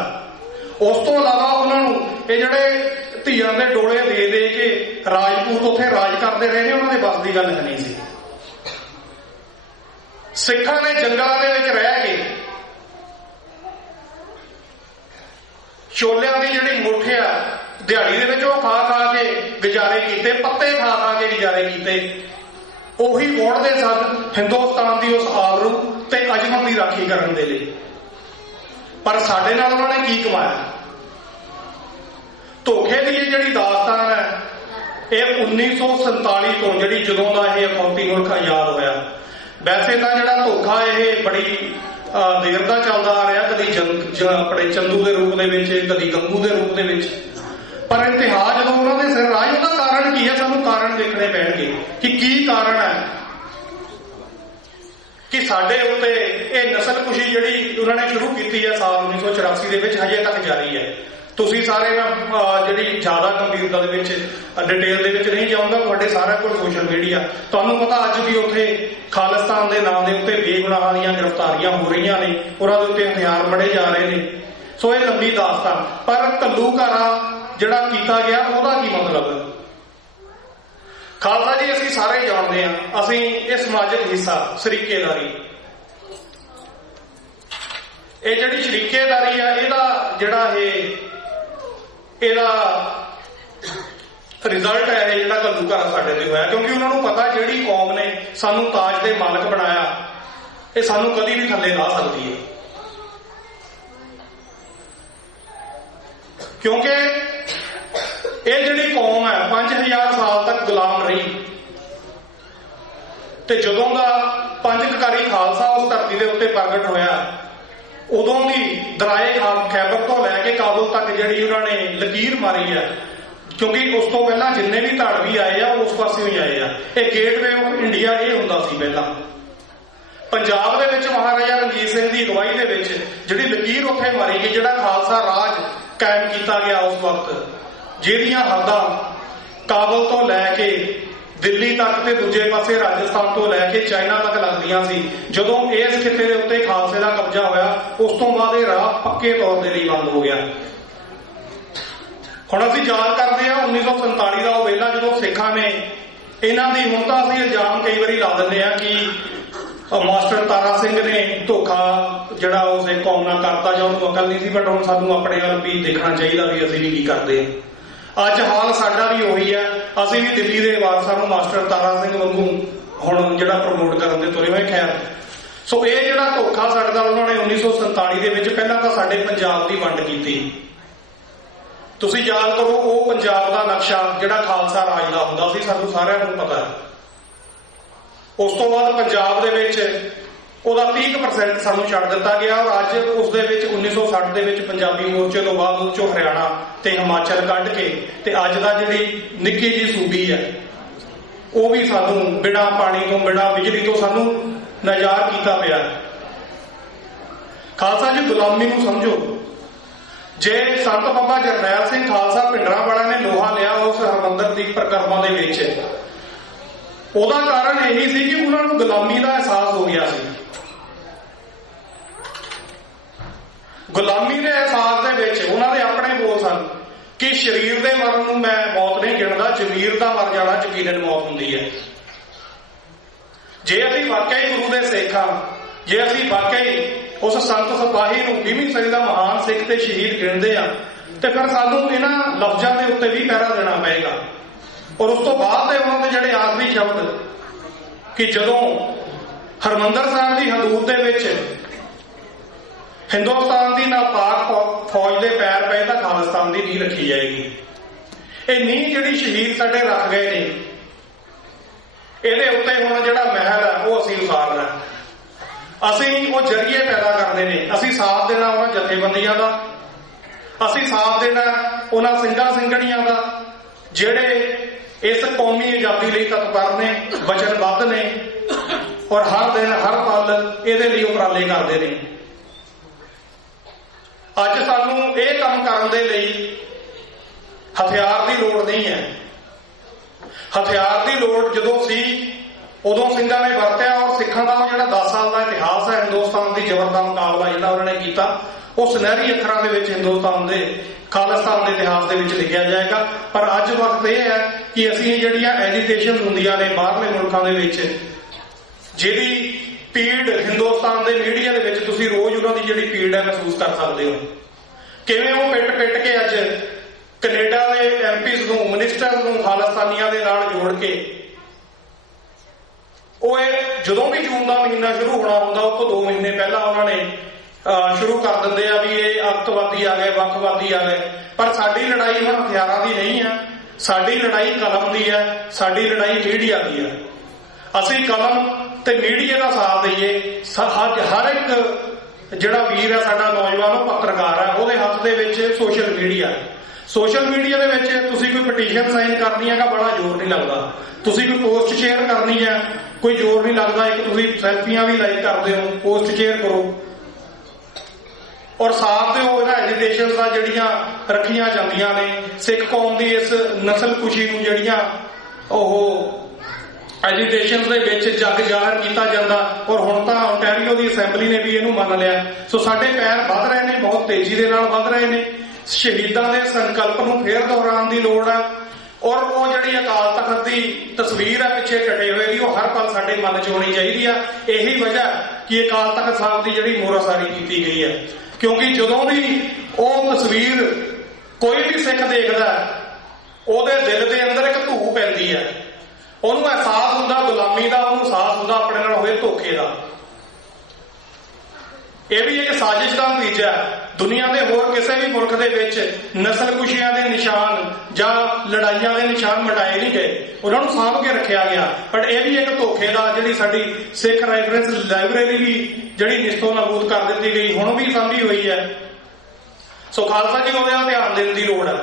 ਉਸ ਤੋਂ ਇਲਾਵਾ ਉਹਨਾਂ ਨੂੰ ਇਹ ਜਿਹੜੇ ਧੀਆਂ ਦੇ ਡੋਲੇ ਦੇ ਦੇ ਕੇ ਰਾਜਪੂਤ ਉੱਥੇ ਰਾਜ ਕਰਦੇ ਰਹੇ ਨੇ, ਉਹਨਾਂ ਦੇ ਵੱਸ ਦੀ ਗੱਲ ਨਹੀਂ ਸੀ। ਸਿੱਖਾਂ ਨੇ ਜੰਗਲਾਂ ਦੇ ਵਿੱਚ ਰਹਿ ਕੇ ਛੋਲਿਆਂ ਦੀ ਜਿਹੜੀ ਮੁੱਠ ਆ ਦਿਹਾੜੀ ਦੇ ਵਿੱਚ ਉਹ ਖਾ ਖਾ ਕੇ ਗੁਜ਼ਾਰੇ ਕੀਤੇ, ਪੱਤੇ ਖਾ ਖਾ ਕੇ ਗੁਜ਼ਾਰੇ ਕੀਤੇ। ਉਹੀ ਵੋਟਦੇ ਸਨ ਹਿੰਦੁਸਤਾਨ ਦੀ ਉਸ ਆਬਰੂ ਤੇ ਅਜ਼ਮਤ ਦੀ ਰਾਖੀ ਕਰਨ ਦੇ ਲਈ। ਪਰ ਸਾਡੇ ਨਾਲ ਉਹਨਾਂ ਨੇ ਕੀ ਕਮਾਇਆ? ਧੋਖੇ ਦੀ ਇਹ ਜਿਹੜੀ ਦਾਸਤਾਨ ਹੈ, ਇਹ 1947 ਤੋਂ ਜਿਹੜੀ ਜਦੋਂ ਦਾ ਇਹ ਅਖੌਤੀ ਮੁਲਕ ਆਜ਼ਾਦ ਹੋਇਆ। ਵੈਸੇ ਤਾਂ ਜਿਹੜਾ ਧੋਖਾ ਇਹ ਬੜੀ ਦੇਰ ਦਾ ਚੱਲਦਾ ਆ ਰਿਹਾ, ਕਦੀ ਆਪਣੇ ਚੰਦੂ ਦੇ ਰੂਪ ਦੇ ਵਿੱਚ, ਕਦੀ ਗੰਗੂ ਦੇ ਰੂਪ ਦੇ ਵਿੱਚ। ਪਰ ਇੰਤਹਾ ਜਦੋਂ ਉਹਨਾਂ ਦੇ ਸਿਰ ਰਾਜ, ਉਹਦਾ ਕਾਰਨ ਕੀ ਹੈ? ਸਾਨੂੰ ਕਾਰਨ ਦੇਖਣੇ ਪੈਣਗੇ ਕਿ ਕੀ ਕਾਰਨ ਹੈ ਕਿ ਸਾਡੇ ਉੱਤੇ ਇਹ ਨਸਲਕੁਸ਼ੀ ਜਿਹੜੀ ਉਹਨਾਂ ਨੇ ਸ਼ੁਰੂ ਕੀਤੀ ਹੈ ਸਾਲ 1984 ਦੇ ਵਿੱਚ, ਹਜੇ ਤੱਕ ਜਾਰੀ ਹੈ। ਤੁਸੀਂ ਸਾਰੇ ਜਿਹੜੀ ਜ਼ਿਆਦਾ ਗੰਭੀਰਤਾ ਦੇ ਵਿੱਚ ਡਿਟੇਲ ਦੇ ਵਿੱਚ ਨਹੀਂ ਜਾਊਂਗਾ, ਤੁਹਾਡੇ ਸਾਰਿਆਂ ਕੋਲ ਸੋਸ਼ਲ ਮੀਡੀਆ, ਤੁਹਾਨੂੰ ਪਤਾ ਅੱਜ ਵੀ ਉੱਥੇ ਖਾਲਿਸਤਾਨ ਦੇ ਨਾਮ ਦੇ ਉੱਤੇ ਬੇਗੁਨਾਹਾਂ ਦੀਆਂ ਗ੍ਰਿਫਤਾਰੀਆਂ ਹੋ ਰਹੀਆਂ ਨੇ, ਉਹਨਾਂ ਦੇ ਉੱਤੇ ਹਥਿਆਰ ਮੜੇ ਜਾ ਰਹੇ ਨੇ। ਸੋ ਇਹ ਲੰਬੀ ਦਾਸਤਾਨ। ਪਰ ਘੱਲੂਘਾਰਾ ਜਿਹੜਾ ਕੀਤਾ ਗਿਆ, ਉਹਦਾ ਕੀ ਮਤਲਬ? ਖਾਲਸਾ ਜੀ ਅਸੀਂ ਸਾਰੇ ਜਾਣਦੇ ਹਾਂ, ਅਸੀਂ ਇਹ ਸਮਾਜਿਕ ਹਿੱਸਾ ਸ਼ਰੀਕੇਦਾਰੀ, ਇਹ ਜਿਹੜੀ ਸ਼ਰੀਕੇਦਾਰੀ ਆ, ਇਹਦਾ ਜਿਹੜਾ ਇਹਦਾ ਰਿਜ਼ਲਟ ਹੈ ਇਹ ਜਿਹੜਾ ਘੱਲੂਘਾਰਾ ਸਾਡੇ ਤੇ ਹੋਇਆ। ਕਿਉਂਕਿ ਉਹਨਾਂ ਨੂੰ ਪਤਾ ਜਿਹੜੀ ਕੌਮ ਨੇ ਸਾਨੂੰ ਤਾਜ ਦੇ ਮਾਲਕ ਬਣਾਇਆ, ਇਹ ਸਾਨੂੰ ਕਦੀ ਵੀ ਥੱਲੇ ਲਾ ਸਕਦੀ ਹੈ। ਕਿਉਂਕਿ ਇਹ ਜਿਹੜੀ ਕੌਮ ਹੈ 5000 ਸਾਲ ਤੱਕ ਗੁਲਾਮ ਰਹੀ, ਤੇ ਜਦੋਂ ਦਾ ਪੰਜਕਕਾਰੀ ਖਾਲਸਾ ਉਸ ਧਰਤੀ ਦੇ ਉੱਤੇ ਪ੍ਰਗਟ ਹੋਇਆ, ਉਦੋਂ ਦੀ ਦਰਾਏ ਖੈਬਰ ਤੋਂ ਲੈ ਕੇ ਕਾਬੁਲ ਤੱਕ ਜਿਹੜੀ ਉਹਨਾਂ ਨੇ ਲਕੀਰ ਮਾਰੀ ਹੈ। ਕਿਉਂਕਿ ਉਸ ਤੋਂ ਪਹਿਲਾਂ ਜਿੰਨੇ ਵੀ ਧਾੜਵੀ ਆਏ ਆ, ਉਸ ਪਾਸਿਓਂ ਹੀ ਆਏ ਆ। ਇਹ ਗੇਟਵੇ ਆਫ ਇੰਡੀਆ ਇਹ ਹੁੰਦਾ ਸੀ ਪਹਿਲਾਂ। ਪੰਜਾਬ ਦੇ ਵਿੱਚ ਮਹਾਰਾਜਾ ਰਣਜੀਤ ਸਿੰਘ ਦੀ ਅਗਵਾਈ ਦੇ ਵਿੱਚ ਜਿਹੜੀ ਲਕੀਰ ਉੱਥੇ ਮਾਰੀ ਗਈ, ਜਿਹੜਾ ਖਾਲਸਾ ਰਾਜ ਕਾਇਮ ਕੀਤਾ ਗਿਆ ਉਸ ਵਕਤ, ਜਿਹਦੀਆਂ ਹੱਦਾਂ ਕਾਬਲ ਤੋਂ ਲੈ ਕੇ ਦਿੱਲੀ ਤੱਕ ਤੇ ਦੂਜੇ ਪਾਸੇ ਰਾਜਸਥਾਨ ਤੋਂ ਲੈ ਕੇ ਚਾਈਨਾ ਤੱਕ ਲੱਗਦੀਆਂ ਸੀ। ਜਦੋਂ ਇਸ ਖਿੱਤੇ ਦੇ ਉੱਤੇ ਖਾਲਸੇ ਦਾ ਕਬਜ਼ਾ ਹੋਇਆ, ਉਸ ਤੋਂ ਬਾਅਦ ਇਹ ਰਾਹ ਪੱਕੇ ਤੌਰ ਦੇ ਲਈ ਬੰਦ ਹੋ ਗਿਆ। ਹੁਣ ਅਸੀਂ ਯਾਦ ਕਰਦੇ ਹਾਂ 1947 ਦਾ ਉਹ ਵੇਲਾ ਜਦੋਂ ਸਿੱਖਾਂ ਨੇ ਇਹਨਾਂ ਦੀ, ਹੁਣ ਤਾਂ ਅਸੀਂ ਇਲਜ਼ਾਮ ਕਈ ਵਾਰੀ ਲਾ ਦਿੰਦੇ ਹਾਂ ਕਿ ਮਾਸਟਰ ਤਾਰਾ ਸਿੰਘ ਨੇ ਧੋਖਾ ਜਿਹੜਾ ਉਸ ਕੌਮ ਨਾਲ ਕਰਤਾ ਜਾਂ ਉਹਨੂੰ ਅਕਲ ਨਹੀਂ ਸੀ, ਬਟ ਹੁਣ ਸਾਨੂੰ ਆਪਣੇ ਵੱਲ ਵੀ ਦੇਖਣਾ ਚਾਹੀਦਾ ਵੀ ਅਸੀਂ ਵੀ ਕੀ ਕਰਦੇ ਹਾਂ। ਅੱਜ ਹਾਲ ਸਾਡਾ ਵੀ ਉਹੀ ਹੈ, ਅਸੀਂ ਵੀ ਦਿੱਲੀ ਦੇ ਵਾਰਸਾਂ ਨੂੰ ਮਾਸਟਰ ਤਾਰਾ ਸਿੰਘ ਵਾਂਗੂ ਹੁਣ ਜਿਹੜਾ ਪ੍ਰਮੋਟ ਕਰਨ ਦੇ ਤੁਰੇ ਹੋਏ। ਖੈਰ, ਸੋ ਇਹ ਜਿਹੜਾ ਧੋਖਾ ਸਾਡੇ ਨਾਲ ਉਹਨਾਂ ਨੇ 1947 ਦੇ ਵਿੱਚ, ਪਹਿਲਾਂ ਤਾਂ ਸਾਡੇ ਪੰਜਾਬ ਦੀ ਵੰਡ ਕੀਤੀ, ਤੁਸੀਂ ਯਾਦ ਕਰੋ, ਉਹ ਪੰਜਾਬ ਦਾ ਨਕਸ਼ਾ ਜਿਹੜਾ ਖਾਲਸਾ ਰਾਜ ਦਾ ਹੁੰਦਾ ਸੀ, ਸਾਨੂੰ ਸਾਰਿਆਂ ਨੂੰ ਪਤਾ ਹੈ। ਉਸ ਤੋਂ ਬਾਅਦ ਪੰਜਾਬ ਦੇ ਵਿੱਚ ਉਹਦਾ 30% ਸਾਨੂੰ ਛੱਡ ਦਿੱਤਾ ਗਿਆ, ਔਰ ਅੱਜ ਉਸ ਦੇ ਵਿੱਚ 1960 ਦੇ ਵਿੱਚ ਪੰਜਾਬੀ ਮੋਰਚੇ ਤੋਂ ਬਾਅਦ ਉਹ 'ਚੋਂ ਹਰਿਆਣਾ ਤੇ ਹਿਮਾਚਲ ਕੱਢ ਕੇ ਤੇ ਅੱਜ ਦਾ ਜਿਹੜੀ ਨਿੱਕੀ ਜਿਹੀ ਸੂਬੀ ਹੈ ਉਹ ਵੀ ਸਾਨੂੰ ਬਿਨਾਂ ਪਾਣੀ ਤੋਂ, ਬਿਨਾਂ ਬਿਜਲੀ ਤੋਂ ਸਾਨੂੰ ਨਾਜ਼ਾਰ ਕੀਤਾ ਪਿਆ। ਖਾਲਸਾ ਜੀ, ਗੁਲਾਮੀ ਨੂੰ ਸਮਝੋ। ਜੇ ਸੰਤ ਬਾਬਾ ਜਰਨੈਲ ਸਿੰਘ ਖਾਲਸਾ ਭਿੰਡਰਾਂਵਾਲਾ ਨੇ ਲੋਹਾ ਲਿਆ ਉਸ ਹਰਿਮੰਦਰ ਦੀ ਪਰਿਕਰਮਾ ਦੇ ਵਿੱਚ, ਉਹਦਾ ਕਾਰਨ ਇਹੀ ਸੀ ਕਿ ਉਹਨਾਂ ਨੂੰ ਗੁਲਾਮੀ ਦਾ ਅਹਿਸਾਸ ਹੋ ਗਿਆ ਸੀ। ਗੁਲਾਮੀ ਦੇ ਅਹਿਸਾਸ ਦੇ ਵਿੱਚ ਉਹਨਾਂ ਦੇ ਆਪਣੇ ਬੋਲ ਸਨ ਕਿ ਸਰੀਰ ਦੇ ਮਰਨ ਨੂੰ ਮੈਂ ਮੌਤ ਨਹੀਂ ਗਿਣਦਾ, ਜ਼ਮੀਰ ਦਾ ਮਰ ਜਾਣਾ ਯਕੀਨਨ ਮੌਤ ਹੁੰਦੀ ਹੈ। ਜੇ ਅਸੀਂ ਵਾਕਈ ਗੁਰੂ ਦੇ ਸਿੱਖ ਹਾਂ, ਜੇ ਅਸੀਂ ਵਾਕਈ ਉਸ ਸੰਤ ਸਿਪਾਹੀ ਨੂੰ 20ਵੀਂ ਸਦੀ ਦਾ ਮਹਾਨ ਸਿੱਖ ਤੇ ਸ਼ਹੀਦ ਗਿਣਦੇ ਆ, ਤੇ ਫਿਰ ਸਾਨੂੰ ਇਹਨਾਂ ਲਫ਼ਜ਼ਾਂ ਦੇ ਉੱਤੇ ਵੀ ਪਹਿਰਾ ਦੇਣਾ ਪਏਗਾ। ਔਰ ਉਸ ਤੋਂ ਬਾਅਦ ਦੇ ਉਹਨਾਂ ਦੇ ਜਿਹੜੇ ਆਖਰੀ ਸ਼ਬਦ ਕਿ ਜਦੋਂ ਹਰਿਮੰਦਰ ਸਾਹਿਬ ਦੀ ਹਦੂਦ ਦੇ ਵਿੱਚ ਹਿੰਦੁਸਤਾਨ ਦੀ ਨਾਪਾਕ ਫੌਜ ਦੇ ਪੈਰ ਪਏ ਤਾਂ ਖਾਲਿਸਤਾਨ ਦੀ ਨੀਂਹ ਰੱਖੀ ਜਾਏਗੀ। ਇਹ ਨੀਂਹ ਜਿਹੜੀ ਸ਼ਹੀਦ ਸਾਡੇ ਰੱਖ ਗਏ ਨੇ, ਇਹਦੇ ਉੱਤੇ ਹੁਣ ਜਿਹੜਾ ਮਹਿਲ ਹੈ ਉਹ ਅਸੀਂ ਉਸਾਰਨਾ। ਅਸੀਂ ਉਹ ਜਰੀਏ ਪੈਦਾ ਕਰਦੇ ਨੇ, ਅਸੀਂ ਸਾਥ ਦੇਣਾ ਉਹਨਾਂ ਜਥੇਬੰਦੀਆਂ ਦਾ, ਅਸੀਂ ਸਾਥ ਦੇਣਾ ਉਹਨਾਂ ਸਿੰਘਾਂ ਸਿੰਘਣੀਆਂ ਦਾ ਜਿਹੜੇ ਇਸ ਕੌਮੀ ਆਜ਼ਾਦੀ ਲਈ ਤਤਪਰ ਨੇ, ਵਚਨਬੱਧ ਨੇ ਔਰ ਹਰ ਦਿਨ ਹਰ ਪਲ ਇਹਦੇ ਲਈ ਉਪਰਾਲੇ ਕਰਦੇ ਨੇ। ਅੱਜ ਸਾਨੂੰ ਇਹ ਕੰਮ ਕਰਨ ਦੇ ਲਈ ਹਥਿਆਰ ਦੀ ਲੋੜ ਨਹੀਂ ਹੈ। ਹਥਿਆਰ ਦੀ ਲੋੜ ਜਦੋਂ ਸੀ ਉਦੋਂ ਸਿੰਘਾਂ ਨੇ ਵਰਤਿਆ, ਔਰ ਸਿੱਖਾਂ ਦਾ ਜਿਹੜਾ 10 ਸਾਲ ਦਾ ਇਤਿਹਾਸ ਹੈ ਹਿੰਦੁਸਤਾਨ ਦੀ ਜ਼ਬਰ ਦਾ ਮੁਕਾਬਲਾ ਜਿਹੜਾ ਉਹਨਾਂ ਨੇ ਕੀਤਾ, ਉਹ ਸੁਨਹਿਰੀ ਅੱਖਰਾਂ ਦੇ ਵਿੱਚ ਹਿੰਦੁਸਤਾਨ ਦੇ ਖਾਲਿਸਤਾਨ ਦੇ ਇਤਿਹਾਸ ਦੇ ਵਿੱਚ ਲਿਖਿਆ ਜਾਏਗਾ। ਪਰ ਅੱਜ ਵਕਤ ਇਹ ਹੈ ਕਿ ਅਸੀਂ ਜਿਹੜੀਆਂ ਐਜੀਟੇਸ਼ਨ ਹੁੰਦੀਆਂ ਨੇ ਬਾਹਰਲੇ ਮੁਲਕਾਂ ਦੇ ਵਿੱਚ, ਜਿਹਦੀ ਪੀੜ ਹਿੰਦੁਸਤਾਨ ਦੇ ਮੀਡੀਆ ਦੇ ਵਿੱਚ ਤੁਸੀਂ ਰੋਜ਼ ਉਹਨਾਂ ਦੀ ਜਿਹੜੀ ਪੀੜ ਹੈ ਮਹਿਸੂਸ ਕਰ ਸਕਦੇ ਹੋ। ਕਿਵੇਂ ਉਹ ਪਿੱਟ ਕੇ ਅੱਜ ਕੈਨੇਡਾ ਦੇ ਐਮਪੀਜ਼ ਨੂੰ, ਮਿਨਿਸਟਰ ਨੂੰ ਖਾਲਿਸਤਾਨੀਆਂ ਦੇ ਨਾਲ ਜੋੜ ਕੇ ਉਹ ਜਦੋਂ ਵੀ ਜੂਨ ਦਾ ਮਹੀਨਾ ਸ਼ੁਰੂ ਹੋਣਾ ਹੁੰਦਾ ਉਸ ਤੋਂ 2 ਮਹੀਨੇ ਪਹਿਲਾਂ ਉਹਨਾਂ ਨੇ ਸ਼ੁਰੂ ਕਰ ਦਿੰਦੇ ਆ ਵੀ ਇਹ ਅੱਤਵਾਦੀ ਆ ਗਏ, ਵੱਖਵਾਦੀ ਆ ਗਏ। ਪਰ ਸਾਡੀ ਲੜਾਈ ਹੁਣ ਹਥਿਆਰਾਂ ਦੀ ਨਹੀਂ ਹੈ, ਸਾਡੀ ਲੜਾਈ ਕਲਮ ਦੀ ਹੈ, ਸਾਡੀ ਲੜਾਈ ਮੀਡੀਆ ਦੀ ਹੈ। ਅਸੀਂ ਕਲਮ ਤੇ ਮੀਡੀਆ ਦਾ ਸਾਥ ਦਈਏ। ਹਰ ਇੱਕ ਜਿਹੜਾ ਵੀਰ ਹੈ ਸਾਡਾ ਨੌਜਵਾਨ, ਉਹ ਪੱਤਰਕਾਰ ਹੈ, ਉਹਦੇ ਹੱਥ ਦੇ ਵਿੱਚ ਸੋਸ਼ਲ ਮੀਡੀਆ ਹੈ। ਸੋਸ਼ਲ ਮੀਡੀਆ ਦੇ ਵਿੱਚ ਤੁਸੀਂ ਕੋਈ ਪਟੀਸ਼ਨ ਸਾਈਨ ਕਰਨੀ ਹੈਗਾ, ਬੜਾ ਜ਼ੋਰ ਨਹੀਂ ਲੱਗਦਾ। ਤੁਸੀਂ ਕੋਈ ਪੋਸਟ ਸ਼ੇਅਰ ਕਰਨੀ ਹੈ, ਕੋਈ ਜ਼ੋਰ ਨਹੀਂ ਲੱਗਦਾ। ਇੱਕ ਤੁਸੀਂ ਸੈਲਫੀਆਂ ਵੀ ਲਾਈਕ ਕਰਦੇ ਹੋ, ਪੋਸਟ ਸ਼ੇਅਰ ਕਰੋ ਔਰ ਸਾਥ ਦਿਓ ਇਹਨਾਂ ਐਜੀਟੇਸ਼ਨ ਦਾ ਜਿਹੜੀਆਂ ਰੱਖੀਆਂ ਜਾਂਦੀਆਂ ਨੇ। ਸਿੱਖ ਕੌਮ ਦੀ ਇਸ ਨਸਲ ਕੁਸ਼ੀ ਨੂੰ ਜਿਹੜੀਆਂ ਉਹ ਐਜੀਟੇਸ਼ਨ ਦੇ ਵਿੱਚ ਜੱਗ ਜ਼ਾਹਰ ਕੀਤਾ ਜਾਂਦਾ, ਔਰ ਹੁਣ ਤਾਂ ਓਨਟਾਰੀਓ ਦੀ ਅਸੈਂਬਲੀ ਨੇ ਵੀ ਇਹਨੂੰ ਮੰਨ ਲਿਆ। ਸੋ ਸਾਡੇ ਪੈਰ ਵੱਧ ਰਹੇ ਨੇ, ਬਹੁਤ ਤੇਜ਼ੀ ਦੇ ਨਾਲ ਵੱਧ ਰਹੇ ਨੇ। ਸ਼ਹੀਦਾਂ ਦੇ ਸੰਕਲਪ ਨੂੰ ਫੇਰ ਦੁਹਰਾਉਣ ਦੀ ਲੋੜ ਹੈ, ਔਰ ਉਹ ਜਿਹੜੀ ਅਕਾਲ ਤਖਤ ਦੀ ਤਸਵੀਰ ਹੈ ਪਿੱਛੇ ਟਟੇ ਹੋਏ ਦੀ, ਉਹ ਹਰ ਪਲ ਸਾਡੇ ਮਨ 'ਚ ਹੋਣੀ ਚਾਹੀਦੀ ਆ। ਇਹੀ ਵਜ੍ਹਾ ਕਿ ਅਕਾਲ ਤਖਤ ਸਾਹਿਬ ਦੀ ਜਿਹੜੀ ਮੋਹਰਾਸਾਰੀ ਕੀਤੀ ਗਈ ਹੈ, ਕਿਉਂਕਿ ਜਦੋਂ ਵੀ ਉਹ ਤਸਵੀਰ ਕੋਈ ਵੀ ਸਿੱਖ ਦੇਖਦਾ ਉਹਦੇ ਦਿਲ ਦੇ ਅੰਦਰ ਇੱਕ ਧੂ ਪੈਂਦੀ ਹੈ। ਉਹਨੂੰ ਅਹਿਸਾਸ ਹੁੰਦਾ ਗੁਲਾਮੀ ਦਾ, ਉਹਨੂੰ ਅਹਿਸਾਸ ਹੁੰਦਾ ਆਪਣੇ ਨਾਲ ਹੋਏ ਧੋਖੇ ਦਾ। ਇਹ ਵੀ ਇੱਕ ਸਾਜ਼ਿਸ਼ ਦਾ ਨਤੀਜਾ ਹੈ। ਦੁਨੀਆ ਦੇ ਹੋਰ ਕਿਸੇ ਵੀ ਮੁਲਕ ਦੇ ਵਿੱਚ ਨਸਲਕੁਸ਼ੀਆਂ ਦੇ ਨਿਸ਼ਾਨ ਜਾਂ ਲੜਾਈਆਂ ਦੇ ਨਿਸ਼ਾਨ ਮਿਟਾਏ ਨਹੀਂ ਗਏ, ਉਹਨਾਂ ਨੂੰ ਸਾਂਭ ਕੇ ਰੱਖਿਆ ਗਿਆ। ਪਰ ਇਹ ਵੀ ਇੱਕ ਧੋਖੇ ਦਾ, ਜਿਹੜੀ ਸਾਡੀ ਸਿੱਖ ਰੈਫਰੈਂਸ ਲਾਇਬ੍ਰੇਰੀ ਵੀ ਜਿਹੜੀ ਨਿਸਤੋਂ ਨਾਬੂਦ ਕਰ ਦਿੱਤੀ ਗਈ, ਹੁਣ ਵੀ ਸਾਂਭੀ ਹੋਈ ਹੈ। ਸੋ ਖਾਲਸਾ ਜੀ, ਉਹਦੇ ਨਾਲ ਧਿਆਨ ਦੇਣ ਦੀ ਲੋੜ ਹੈ।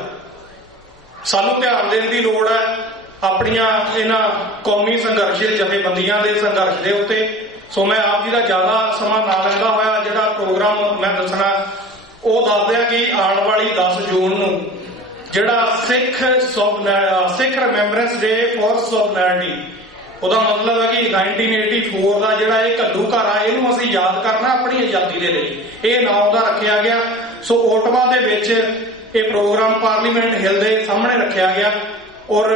ਸਾਨੂੰ ਧਿਆਨ ਦੇਣ ਦੀ ਲੋੜ ਹੈ ਆਪਣੀਆਂ ਇਹਨਾਂ ਕੌਮੀ ਸੰਘਰਸ਼ੀਲ ਜਥੇਬੰਦੀਆਂ ਦੇ ਸੰਘਰਸ਼ ਦੇ ਉੱਤੇ। ਸੋ ਮੈਂ ਆਪ ਜੀ ਦਾ ਜ਼ਿਆਦਾ ਸਮਾਂ ਨਾ ਲੈਂਦਾ ਹੋਇਆ ਜਿਹੜਾ ਪ੍ਰੋਗਰਾਮ ਮੈਂ ਦੱਸਣਾ ਉਹ ਦੱਸਦਿਆਂ ਕਿ ਆਉਣ ਵਾਲੀ 10 ਜੂਨ ਨੂੰ ਜਿਹੜਾ ਸਿੱਖ ਰਿਮੈਂਬਰੈਂਸ ਡੇ ਫॉर ਸੋਵਰਨਿਟੀ, ਉਹਦਾ ਮਤਲਬ ਹੈ ਕਿ 1984 ਦਾ ਜਿਹੜਾ ਇਹ ਘੱਲੂਘਾਰਾ, ਇਹਨੂੰ ਅਸੀਂ ਯਾਦ ਕਰਨਾ ਆਪਣੀ ਆਜ਼ਾਦੀ ਦੇ ਲਈ। ਇਹ ਨਾਮ ਦਾ ਰੱਖਿਆ ਗਿਆ। ਸੋ ਓਟਵਾ ਦੇ ਵਿੱਚ ਇਹ ਪ੍ਰੋਗਰਾਮ ਪਾਰਲੀਮੈਂਟ ਹਿੱਲ ਦੇ ਸਾਹਮਣੇ ਰੱਖਿਆ ਗਿਆ, ਔਰ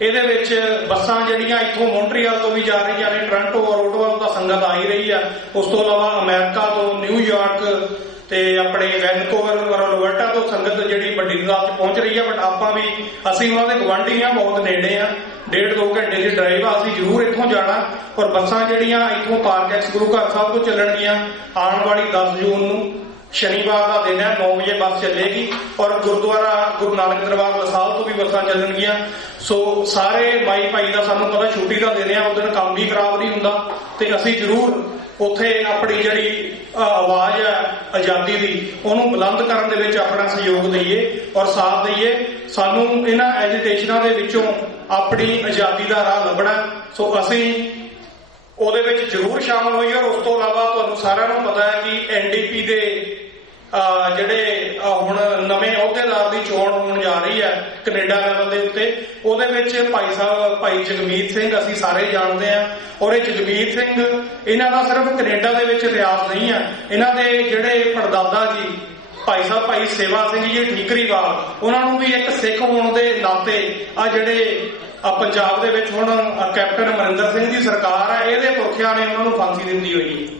ਇਹਦੇ ਵਿੱਚ ਬੱਸਾਂ ਜਿਹੜੀਆਂ ਇੱਥੋਂ ਮੌਂਟਰੀਅਲ ਤੋਂ ਵੀ ਜਾ ਰਹੀਆਂ ਨੇ, ਟੋਰਾਂਟੋ ਔਰ ਓਟਵਾ ਤੋਂ ਤਾਂ ਸੰਗਤ ਆ ਹੀ ਰਹੀ ਆ। ਉਸ ਤੋਂ ਇਲਾਵਾ ਅਮਰੀਕਾ ਤੋਂ, ਨਿਊਯਾਰਕ ਤੇ ਆਪਣੇ ਵੈਨਕੂਵਰ ਔਰ ਅਲਬਰਟਾ ਤੋਂ ਸੰਗਤ ਜਿਹੜੀ ਵੱਡੀ ਤਾਦਾਦ 'ਚ ਪਹੁੰਚ ਰਹੀ ਆ। ਬਟ ਆਪਾਂ ਵੀ, ਅਸੀਂ ਉਹਨਾਂ ਦੇ ਗਵਾਂਢੀ ਆ, ਬਹੁਤ ਨੇੜੇ ਆ, 1.5-2 ਘੰਟੇ ਦੀ ਡਰਾਈਵ ਆ। ਅਸੀਂ ਜ਼ਰੂਰ ਇੱਥੋਂ ਜਾਣਾ, ਔਰ ਬੱਸਾਂ ਜਿਹੜੀਆਂ ਇੱਥੋਂ ਪਾਰਕ ਐਕਸ ਗੁਰੂ ਘਰ ਸਾਹਿਬ ਤੋਂ ਚੱਲਣਗੀਆਂ ਆਉਣ ਵਾਲੀ 10 ਜੂਨ ਨੂੰ ਸ਼ਨੀਵਾਰ ਦਾ ਦਿਨ ਹੈ, 9 ਵਜੇ ਬੱਸ ਚੱਲੇਗੀ ਔਰ ਗੁਰਦੁਆਰਾ ਗੁਰੂ ਨਾਨਕ ਦਰਬਾਰ ਲਸਾਲ ਤੋਂ ਵੀ ਬੱਸਾਂ ਚੱਲਣਗੀਆਂ। ਸੋ ਸਾਰੇ ਮਾਈ ਭਾਈ ਦਾ ਸਾਨੂੰ ਪਤਾ ਛੁੱਟੀ ਦਾ ਦਿਨ ਹੈ, ਉਸ ਦਿਨ ਕੰਮ ਵੀ ਖਰਾਬ ਨਹੀਂ ਹੁੰਦਾ ਤੇ ਅਸੀਂ ਜ਼ਰੂਰ ਉੱਥੇ ਆਪਣੀ ਜਿਹੜੀ ਆਵਾਜ਼ ਹੈ ਆਜ਼ਾਦੀ ਦੀ ਉਹਨੂੰ ਬੁਲੰਦ ਕਰਨ ਦੇ ਵਿੱਚ ਆਪਣਾ ਸਹਿਯੋਗ ਦਈਏ ਔਰ ਸਾਥ ਦਈਏ। ਸਾਨੂੰ ਇਹਨਾਂ ਐਜੀਟੇਸ਼ਨਾਂ ਦੇ ਵਿੱਚੋਂ ਆਪਣੀ ਆਜ਼ਾਦੀ ਦਾ ਰਾਹ ਲੱਭਣਾ, ਸੋ ਅਸੀਂ ਉਹਦੇ ਵਿੱਚ ਜ਼ਰੂਰ ਸ਼ਾਮਲ ਹੋਈਏ। ਔਰ ਉਸ ਤੋਂ ਇਲਾਵਾ ਤੁਹਾਨੂੰ ਸਾਰਿਆਂ ਨੂੰ ਪਤਾ ਹੈ ਕਿ NDP ਦੇ ਜਿਹੜੇ ਹੁਣ ਨਵੇਂ ਅਹੁਦੇਦਾਰ ਦੀ ਚੋਣ ਹੋਣ ਜਾ ਰਹੀ ਹੈ ਕੈਨੇਡਾ ਲੈਵਲ ਦੇ ਉੱਤੇ, ਉਹਦੇ ਵਿੱਚ ਭਾਈ ਜਗਮੀਤ ਸਿੰਘ ਅਸੀਂ ਸਾਰੇ ਜਾਣਦੇ ਹਾਂ। ਔਰ ਇਹ ਜਗਮੀਤ ਸਿੰਘ ਇਹਨਾਂ ਦਾ ਸਿਰਫ ਕੈਨੇਡਾ ਦੇ ਵਿੱਚ ਇਤਿਹਾਸ ਨਹੀਂ ਹੈ, ਇਹਨਾਂ ਦੇ ਜਿਹੜੇ ਪੜਦਾਦਾ ਜੀ ਭਾਈ ਸੇਵਾ ਸਿੰਘ ਜੀ ਠੀਕਰੀਵਾਲ, ਉਹਨਾਂ ਨੂੰ ਵੀ ਇੱਕ ਸਿੱਖ ਹੋਣ ਦੇ ਨਾਤੇ ਆ ਜਿਹੜੇ ਪੰਜਾਬ ਦੇ ਵਿੱਚ ਹੁਣ ਕੈਪਟਨ ਅਮਰਿੰਦਰ ਸਿੰਘ ਦੀ ਸਰਕਾਰ ਹੈ, ਇਹਦੇ ਪੁਰਖਿਆਂ ਨੇ ਉਹਨਾਂ ਨੂੰ ਫਾਂਸੀ ਦਿੱਤੀ ਹੋਈ ਹੈ।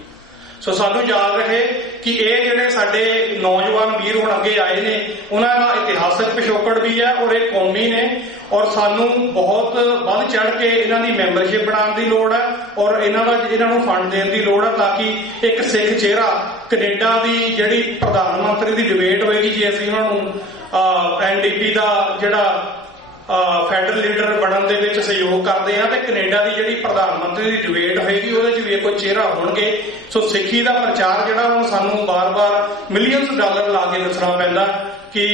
ਸੋ ਸਾਨੂੰ ਯਾਦ ਰੱਖੇ ਕਿ ਇਹ ਜਿਹੜੇ ਸਾਡੇ ਨੌਜਵਾਨ ਵੀਰ ਹੁਣ ਅੱਗੇ ਆਏ ਨੇ, ਉਹਨਾਂ ਦਾ ਇਤਿਹਾਸਕ ਪਿਛੋਕੜ ਵੀ ਹੈ ਔਰ ਇਹ ਕੌਮੀ ਨੇ, ਔਰ ਸਾਨੂੰ ਬਹੁਤ ਵੱਧ ਚੜ ਕੇ ਇਹਨਾਂ ਦੀ ਮੈਂਬਰਸ਼ਿਪ ਬਣਾਉਣ ਦੀ ਲੋੜ ਹੈ ਔਰ ਇਹਨਾਂ ਨੂੰ ਫੰਡ ਦੇਣ ਦੀ ਲੋੜ ਹੈ, ਤਾਂ ਕਿ ਇੱਕ ਸਿੱਖ ਚਿਹਰਾ ਕੈਨੇਡਾ ਦੀ ਜਿਹੜੀ ਪ੍ਰਧਾਨ ਮੰਤਰੀ ਦੀ ਡਿਬੇਟ ਹੋਏਗੀ, ਜੇ ਅਸੀਂ ਉਹਨਾਂ ਨੂੰ NDP ਦਾ ਜਿਹੜਾ ਫੈਡਰਲ ਲੀਡਰ ਬਣਨ ਦੇ ਵਿੱਚ ਸਹਿਯੋਗ ਕਰਦੇ ਆ ਤੇ ਕੈਨੇਡਾ ਦੀ ਜਿਹੜੀ ਪ੍ਰਧਾਨ ਮੰਤਰੀ ਦੀ ਡਿਬੇਟ ਹੋਏਗੀ ਉਹਦੇ 'ਚ ਵੀ ਕੋਈ ਚਿਹਰਾ ਹੋਣਗੇ। ਸੋ ਸਿੱਖੀ ਦਾ ਪ੍ਰਚਾਰ ਜਿਹੜਾ ਹੁਣ ਸਾਨੂੰ ਬਾਰ-ਬਾਰ ਮਿਲੀਅਨਸ ਡਾਲਰ ਲਾ ਕੇ ਦੱਸਣਾ ਪੈਂਦਾ ਕਿ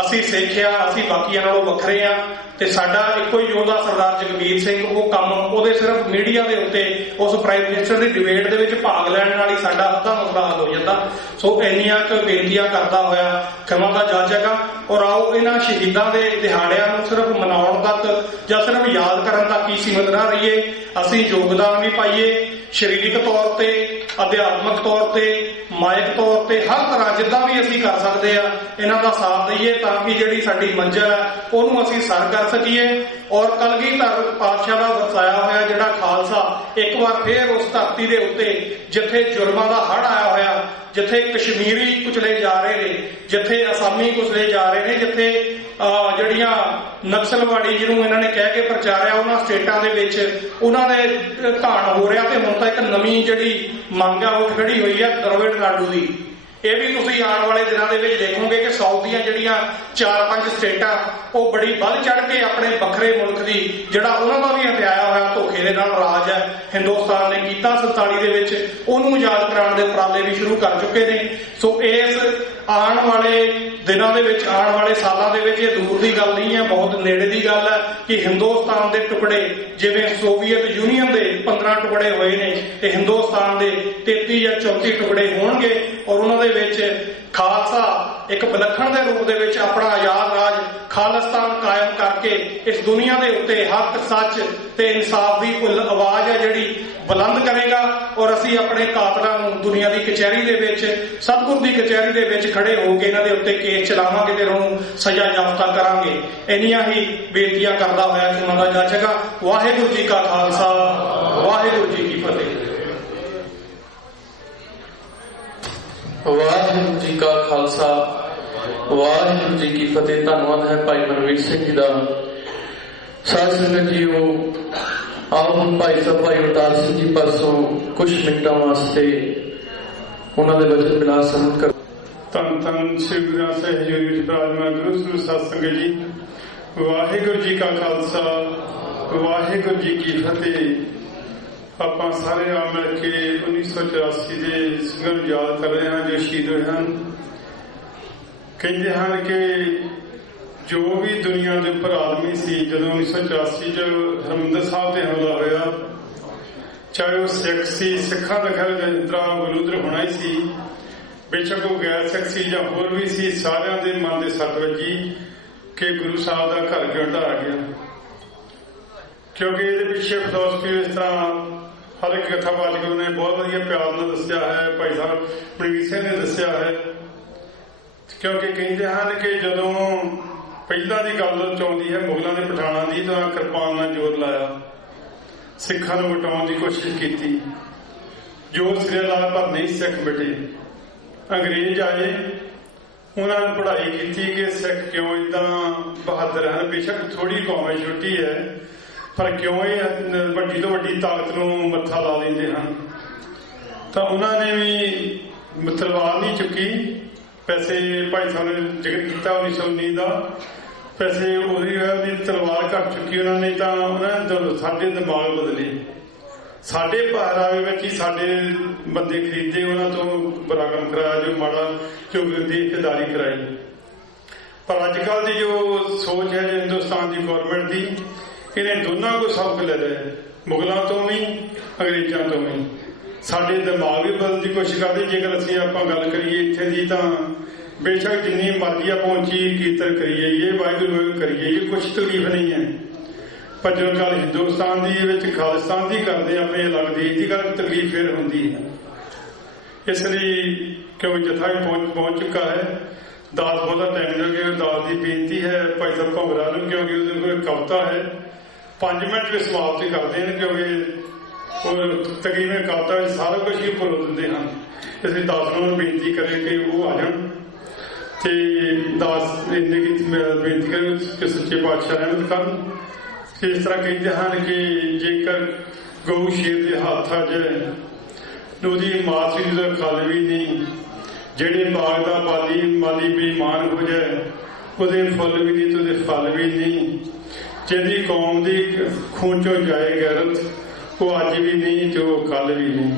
ਅਸੀਂ ਸਿੱਖ ਆ, ਅਸੀਂ ਬਾਕੀਆਂ ਨਾਲੋਂ ਵੱਖਰੇ ਆ ਤੇ ਸਾਡਾ ਇੱਕੋ ਹੀ ਯੋਧਾ ਸਰਦਾਰ ਜਗਮੀਤ ਸਿੰਘ, ਉਹ ਕੰਮ ਉਹਦੇ ਸਿਰਫ ਮੀਡੀਆ ਦੇ ਉੱਤੇ ਉਸ ਪ੍ਰਾਈਮ ਮਿਨਿਸਟਰ ਦੀ ਡਿਬੇਟ ਦੇ ਵਿੱਚ ਭਾਗ ਲੈਣ ਨਾਲ ਹੀ ਸਾਡਾ ਅੱਧਾ ਮਸਲਾ ਹੱਲ ਹੋ ਜਾਂਦਾ। ਸੋ ਇੰਨੀਆਂ ਕੁ ਬੇਨਤੀਆਂ ਕਰਦਾ ਹੋਇਆ ਖਿਮਾ ਦਾ ਜਾਚਕ ਔਰ ਆਓ ਇਹਨਾਂ ਸ਼ਹੀਦਾਂ ਦੇ ਦਿਹਾੜਿਆਂ ਨੂੰ ਸਿਰਫ ਮਨਾਉਣ ਤੱਕ ਜਾਂ ਸਿਰਫ ਯਾਦ ਕਰਨ ਤੱਕ ਹੀ ਸੀਮਿਤ ਨਾ ਰਹੀਏ, ਅਸੀਂ ਯੋਗਦਾਨ ਵੀ ਪਾਈਏ ਸਰੀਰਕ ਤੌਰ ਤੇ, ਅਧਿਆਤਮਕ ਤੌਰ ਤੇ, ਮਾਇਕ ਤੌਰ ਤੇ, ਹਰ ਤਰ੍ਹਾਂ ਜਿੱਦਾਂ ਵੀ ਅਸੀਂ ਕਰ ਸਕਦੇ ਆ ਇਹਨਾਂ ਦਾ ਸਾਥ ਦਈਏ ਤਾਂ ਕਿ ਜਿਹੜੀ ਸਾਡੀ ਮੰਜ਼ਿਲ ਹੈ ਉਹਨੂੰ ਅਸੀਂ ਸਰ ਕਰ ਸਕੀਏ। ਔਰ ਕਲਗੀਧਰ ਪਾਤਸ਼ਾਹ ਦਾ ਵਰਸਾਇਆ ਹੋਇਆ ਜਿਹੜਾ ਖਾਲਸਾ ਇੱਕ ਵਾਰ ਫੇਰ ਉਸ ਧਰਤੀ ਦੇ ਉੱਤੇ ਜਿੱਥੇ ਜ਼ੁਲਮਾਂ ਦਾ ਹੜ੍ਹ ਆਇਆ ਹੋਇਆ, ਜਿੱਥੇ ਕਸ਼ਮੀਰੀ ਕੁਚਲੇ ਜਾ ਰਹੇ ਨੇ, ਜਿੱਥੇ ਅਸਾਮੀ ਕੁਚਲੇ ਜਾ ਰਹੇ ਨੇ, ਜਿੱਥੇ ਜਿਹੜੀਆਂ ਨਕਸਲਵਾੜੀ ਜਿਹਨੂੰ ਇਹਨਾਂ ਨੇ ਕਹਿ ਕੇ ਪ੍ਰਚਾਰਿਆ ਉਹਨਾਂ ਸਟੇਟਾਂ ਦੇ ਵਿੱਚ ਉਹਨਾਂ ਦੇ ਘਾਣ ਹੋ ਰਿਹਾ ਤੇ ਹੁਣ ਤਾਂ ਇੱਕ ਨਵੀਂ ਜਿਹੜੀ ਮੰਗ ਆ ਉੱਠ ਖੜੀ ਹੋਈ ਹੈ ਤਮਿਲਨਾਡੂ ਦੀ। ਇਹ ਵੀ ਤੁਸੀਂ ਆਉਣ ਵਾਲੇ ਦਿਨਾਂ ਦੇ ਵਿੱਚ ਦੇਖੋਗੇ ਕਿ ਸਾਊਥ ਦੀਆਂ ਜਿਹੜੀਆਂ 4-5 ਸਟੇਟਾਂ ਉਹ ਬੜੀ ਵੱਧ ਚੜ ਕੇ ਆਪਣੇ ਵੱਖਰੇ ਮੁਲਕ ਦੀ ਜਿਹੜਾ ਉਹਨਾਂ ਦਾ ਵੀ ਹਥਿਆਇਆ ਹੋਇਆ ਧੋਖੇ ਦੇ ਨਾਲ ਰਾਜ ਹੈ ਹਿੰਦੁਸਤਾਨ ਨੇ ਕੀਤਾ 47 ਦੇ ਵਿੱਚ, ਉਹਨੂੰ ਆਜ਼ਾਦ ਕਰਾਉਣ ਦੇ ਉਪਰਾਲੇ ਵੀ ਸ਼ੁਰੂ ਕਰ ਚੁੱਕੇ ਨੇ। ਸੋ ਇਸ ਆਉਣ ਵਾਲੇ ਦਿਨਾਂ ਦੇ ਵਿੱਚ, ਆਉਣ ਵਾਲੇ ਸਾਲਾਂ ਦੇ ਵਿੱਚ, ਇਹ ਦੂਰ ਦੀ ਗੱਲ ਨਹੀਂ ਹੈ, ਬਹੁਤ ਨੇੜੇ ਦੀ ਗੱਲ ਹੈ ਕਿ ਹਿੰਦੁਸਤਾਨ ਦੇ ਟੁਕੜੇ ਜਿਵੇਂ ਸੋਵੀਅਤ ਯੂਨੀਅਨ ਦੇ 15 ਟੁਕੜੇ ਹੋਏ ਨੇ ਤੇ ਹਿੰਦੁਸਤਾਨ ਦੇ 33 ਜਾਂ 34 ਟੁਕੜੇ ਹੋਣਗੇ ਔਰ ਉਹਨਾਂ ਦੇ ਵਿੱਚ ਖਾਲਸਾ ਇੱਕ ਵਿਲੱਖਣ ਦੇ ਰੂਪ ਦੇ ਵਿੱਚ ਆਪਣਾ ਆਜ਼ਾਦ ਰਾਜ ਖਾਲਿਸਤਾਨ ਕਾਇਮ ਕਰਕੇ ਇਸ ਦੁਨੀਆ ਦੇ ਉੱਤੇ ਹੱਕ, ਸੱਚ ਤੇ ਇਨਸਾਫ ਦੀ ਆਵਾਜ਼ ਹੈ ਜਿਹੜੀ ਬੁਲੰਦ ਕਰੇਗਾ ਔਰ ਅਸੀਂ ਆਪਣੇ ਕਾਤਲਾਂ ਨੂੰ ਦੁਨੀਆ ਦੀ ਕਚਹਿਰੀ ਦੇ ਵਿੱਚ, ਸਤਿਗੁਰ ਦੀ ਕਚਹਿਰੀ ਦੇ ਵਿੱਚ ਖੜੇ ਹੋ ਕੇ ਇਹਨਾਂ ਦੇ ਉੱਤੇ ਕੇਸ ਚਲਾਵਾਂਗੇ ਤੇ ਉਹਨਾਂ ਨੂੰ ਸਜ਼ਾ ਯਾਫਤਾ ਕਰਾਂਗੇ। ਇੰਨੀਆਂ ਹੀ ਬੇਨਤੀਆਂ ਕਰਦਾ ਹੋਇਆ ਕਿ ਮਾਤਾ ਜਾਚਕਾ, ਵਾਹਿਗੁਰੂ ਜੀ ਕਾ ਖਾਲਸਾ, ਵਾਹਿਗੁਰੂ ਜੀ ਕੀ ਫਤਿਹ। ਵਾਹਿਗੁਰੂ ਜੀ ਕਾ ਖਾਲਸਾ, ਵਾਹਿਗੁਰੂ ਜੀ ਕੀ ਫਤਿਹ। ਧੰਨਵਾਦ ਹੈ ਭਾਈ ਮਨਵੀਰ ਸਿੰਘ ਜੀ ਦਾ। ਸਾਧ ਸੰਗਤ ਜੀਓ, ਆਓ ਹੁਣ ਭਾਈ ਸਾਹਿਬ ਭਾਈ ਅਵਤਾਰ ਸਿੰਘ ਜੀ ਪਾਸੋਂ ਕੁਝ ਮਿੰਟਾਂ ਵਾਸਤੇ ਉਹਨਾਂ ਦੇ ਵਚਨ ਮਿਲਾ ਸਮਝ ਕਰ। ਧੰਨ ਧੰਨ ਸ੍ਰੀ ਗੁਰੂ ਗ੍ਰੰਥ ਸਾਹਿਬ ਜੀ ਵਿੱਚ ਬਿਰਾਜਮਾਨ ਗੁਰੂ ਸਾਧ ਸੰਗਤ ਜੀ, ਵਾਹਿਗੁਰੂ ਜੀ ਕਾ ਖਾਲਸਾ, ਵਾਹਿਗੁਰੂ ਜੀ ਕੀ ਫਤਿਹ। ਆਪਾਂ ਸਾਰੇ ਆ ਮਿਲ ਕੇ 1984 ਦੇ ਸਿੰਘਾਂ ਨੂੰ ਯਾਦ ਕਰ ਰਹੇ ਹਾਂ ਜੋ ਸ਼ਹੀਦ ਹੋਏ ਹਨ। ਕਹਿੰਦੇ ਹਨ ਕਿ ਜੋ ਵੀ ਦੁਨੀਆ ਦੇ ਉੱਪਰ ਆਦਮੀ ਸੀ ਜਦੋਂ 1984 ਚ ਹਰਿਮੰਦਰ ਸਾਹਿਬ ਤੇ ਹਮਲਾ ਹੋਇਆ, ਚਾਹੇ ਉਹ ਸਿੱਖ ਸੀ, ਸਿੱਖਾਂ ਦਾ ਖੈਰ ਜਿੰਦਰਾ ਬਲੂਦਰ ਹੋਣਾ ਹੀ ਸੀ, ਬੇਸ਼ੱਕ ਉਹ ਗੈਰ ਸਿੱਖ ਸੀ ਜਾਂ ਹੋਰ ਵੀ ਸੀ, ਸਾਰਿਆਂ ਦੇ ਮਨ ਦੇ ਸੱਟ ਵੱਜੀ ਕਿ ਗੁਰੂ ਸਾਹਿਬ ਦਾ ਘਰ ਕਿਉਂ ਢਾਹ ਗਿਆ। ਕਿਉਂਕਿ ਇਹਦੇ ਪਿੱਛੇ ਫਿਲਾਸਫੀ ਇਸ ਤਰ੍ਹਾਂ ਹਰ ਇੱਕ ਕਥਾਵਾਚਕ ਨੇ ਬਹੁਤ ਵਧੀਆ ਪਿਆਰ ਨਾਲ ਦੱਸਿਆ ਹੈ, ਭਾਈ ਸਾਹਿਬ ਮਨਵੀਰ ਸਿੰਘ ਨੇ ਦੱਸਿਆ ਹੈ। ਕਿਉਂਕਿ ਕਹਿੰਦੇ ਹਨ ਕਿ ਜਦੋਂ ਪਹਿਲਾਂ ਦੀ ਗੱਲ ਚਾਹੁੰਦੀ ਹੈ ਮੁਗਲਾਂ ਦੇ ਪਠਾਨਾਂ ਦੀ, ਤਾਂ ਕਿਰਪਾਨ ਨਾਲ ਜ਼ੋਰ ਲਾਇਆ, ਸਿੱਖਾਂ ਨੂੰ ਵਟਾਉਣ ਦੀ ਕੋਸ਼ਿਸ਼ ਕੀਤੀ, ਜ਼ੋਰ ਸਿਰੇ ਲਾਇਆ ਪਰ ਨਹੀਂ ਸਿੱਖ ਮਿਟੇ। ਅੰਗਰੇਜ਼ ਆਏ, ਉਹਨਾਂ ਨੇ ਪੜ੍ਹਾਈ ਕੀਤੀ ਕਿ ਸਿੱਖ ਕਿਉਂ ਏਦਾਂ ਬਹਾਦਰ ਹਨ, ਬੇਸ਼ੱਕ ਥੋੜੀ ਕੌਮ ਹੈ, ਛੋਟੀ ਹੈ, ਪਰ ਕਿਉਂ ਇਹ ਵੱਡੀ ਤੋਂ ਵੱਡੀ ਤਾਕਤ ਨੂੰ ਮੱਥਾ ਲਾ ਲੈਂਦੇ ਹਨ। ਤਾਂ ਉਹਨਾਂ ਨੇ ਵੀ ਤਲਵਾਰ ਨਹੀਂ ਚੁੱਕੀ। ਪੈਸੇ ਭਾਈ ਸਾਹਿਬ ਨੇ ਜ਼ਿਕਰ ਕੀਤਾ 1919 ਦਾ, ਪੈਸੇ ਉਹਦੀ ਤਲਵਾਰ ਘੱਟ ਚੁੱਕੀ ਉਹਨਾਂ ਨੇ, ਤਾਂ ਉਹਨਾਂ ਨੇ ਸਾਡੇ ਦਿਮਾਗ ਬਦਲੇ, ਸਾਡੇ ਪਹਿਰਾਵੇ ਵਿੱਚ ਹੀ ਸਾਡੇ ਬੰਦੇ ਖਰੀਦੇ, ਉਹਨਾਂ ਤੋਂ ਬੁਰਾ ਕੰਮ ਕਰਾਇਆ, ਜੋ ਮਾੜਾ ਜੋ ਦੇਖਦਾਰੀ ਕਰਾਈ। ਪਰ ਅੱਜ ਕੱਲ੍ਹ ਦੀ ਜੋ ਸੋਚ ਹੈ ਹਿੰਦੁਸਤਾਨ ਦੀ ਗੌਰਮੈਂਟ ਦੀ, ਇਹਨੇ ਦੋਨਾਂ ਕੋਲ ਸਬਕ ਲੈ ਲਿਆ, ਮੁਗਲਾਂ ਤੋਂ ਵੀ ਅੰਗਰੇਜ਼ਾਂ ਤੋਂ ਵੀ। ਸਾਡੇ ਦਿਮਾਗ ਵੀ ਬਦਲਣ ਦੀ ਕੋਸ਼ਿਸ਼ ਕਰਦੇ। ਜੇਕਰ ਅਸੀਂ ਆਪਾਂ ਗੱਲ ਕਰੀਏ ਇੱਥੇ ਦੀ, ਤਾਂ ਬੇਸ਼ੱਕ ਜਿੰਨੀ ਮਰਜ਼ੀ ਆਪਾਂ ਉੱਚੀ ਕੀਰਤਨ ਕਰੀਏ, ਇਹ ਵਾਹਿਗੁਰੂ ਕਰੀਏ, ਇਹ ਕੁਛ ਤਕਲੀਫ ਨਹੀਂ ਹੈ। ਪਰ ਜਦੋਂ ਗੱਲ ਹਿੰਦੁਸਤਾਨ ਦੀ ਵਿੱਚ ਖਾਲਿਸਤਾਨ ਦੀ ਕਰਦੇ, ਆਪਣੇ ਅਲੱਗ ਦੇਸ਼ ਦੀ ਗੱਲ, ਤਕਲੀਫ ਫਿਰ ਹੁੰਦੀ ਹੈ। ਇਸ ਲਈ ਕਿਉਂਕਿ ਜਥਾ ਵੀ ਪਹੁੰਚ ਚੁੱਕਾ ਹੈ, ਦਾਸ ਬਹੁਤਾ ਟਾਈਮ ਲੱਗੇ, ਦਾਸ ਦੀ ਬੇਨਤੀ ਹੈ ਭਾਈ ਸਾਹਿਬ ਭੰਵਰਾ ਨੂੰ, ਕਿਉਂਕਿ ਉਹਦੇ ਕੋਲ ਕਵਿਤਾ ਹੈ, 5 ਮਿੰਟ ਵਿੱਚ ਸਮਾਪਤੀ ਕਰਦੇ ਹਨ, ਕਿਉਂਕਿ ਉਹ ਤਕਰੀਬਨ ਕਵਿਤਾ ਵਿੱਚ ਸਾਰਾ ਕੁਝ ਹੀ ਭੁੱਲ ਦਿੰਦੇ ਹਨ। ਇਸ ਲਈ ਦਾਸ ਨੂੰ ਬੇਨਤੀ ਕਰੇ ਕਿ ਉਹ ਆ ਜਾਣ, ਤੇ ਦਾਸ ਇੰਨੇ ਕੀ ਬੇਨਤੀ ਕਰੇ ਕਿ ਸੱਚੇ ਪਾਤਸ਼ਾਹ ਰਹਿਮਤ ਕਰਨ। ਇਸ ਤਰ੍ਹਾਂ ਕਹਿੰਦੇ ਹਨ ਕਿ ਜੇਕਰ ਗਊ ਸ਼ੇਰ ਦੇ ਹੱਥਾਂ 'ਚ ਉਹਦੀ ਮਾਤ ਸੀ ਦਾ ਖਲ ਵੀ ਨਹੀਂ, ਜਿਹੜੇ ਬਾਗ ਦਾ ਮਾਲੀ ਬੇਈਮਾਨ ਹੋ ਜਾਏ, ਉਹਦੇ ਫੁੱਲ ਵੀ ਨਹੀਂ ਤੇ ਉਹਦੇ ਫਲ ਵੀ ਨਹੀਂ। ਜਿਹਦੀ ਕੌਮ ਦੀ ਖੂਨ ਚੋਂ ਜਾਏ ਗੈਰਤ, ਉਹ ਅੱਜ ਵੀ ਨਹੀਂ ਤੇ ਉਹ ਕੱਲ ਵੀ ਨਹੀਂ।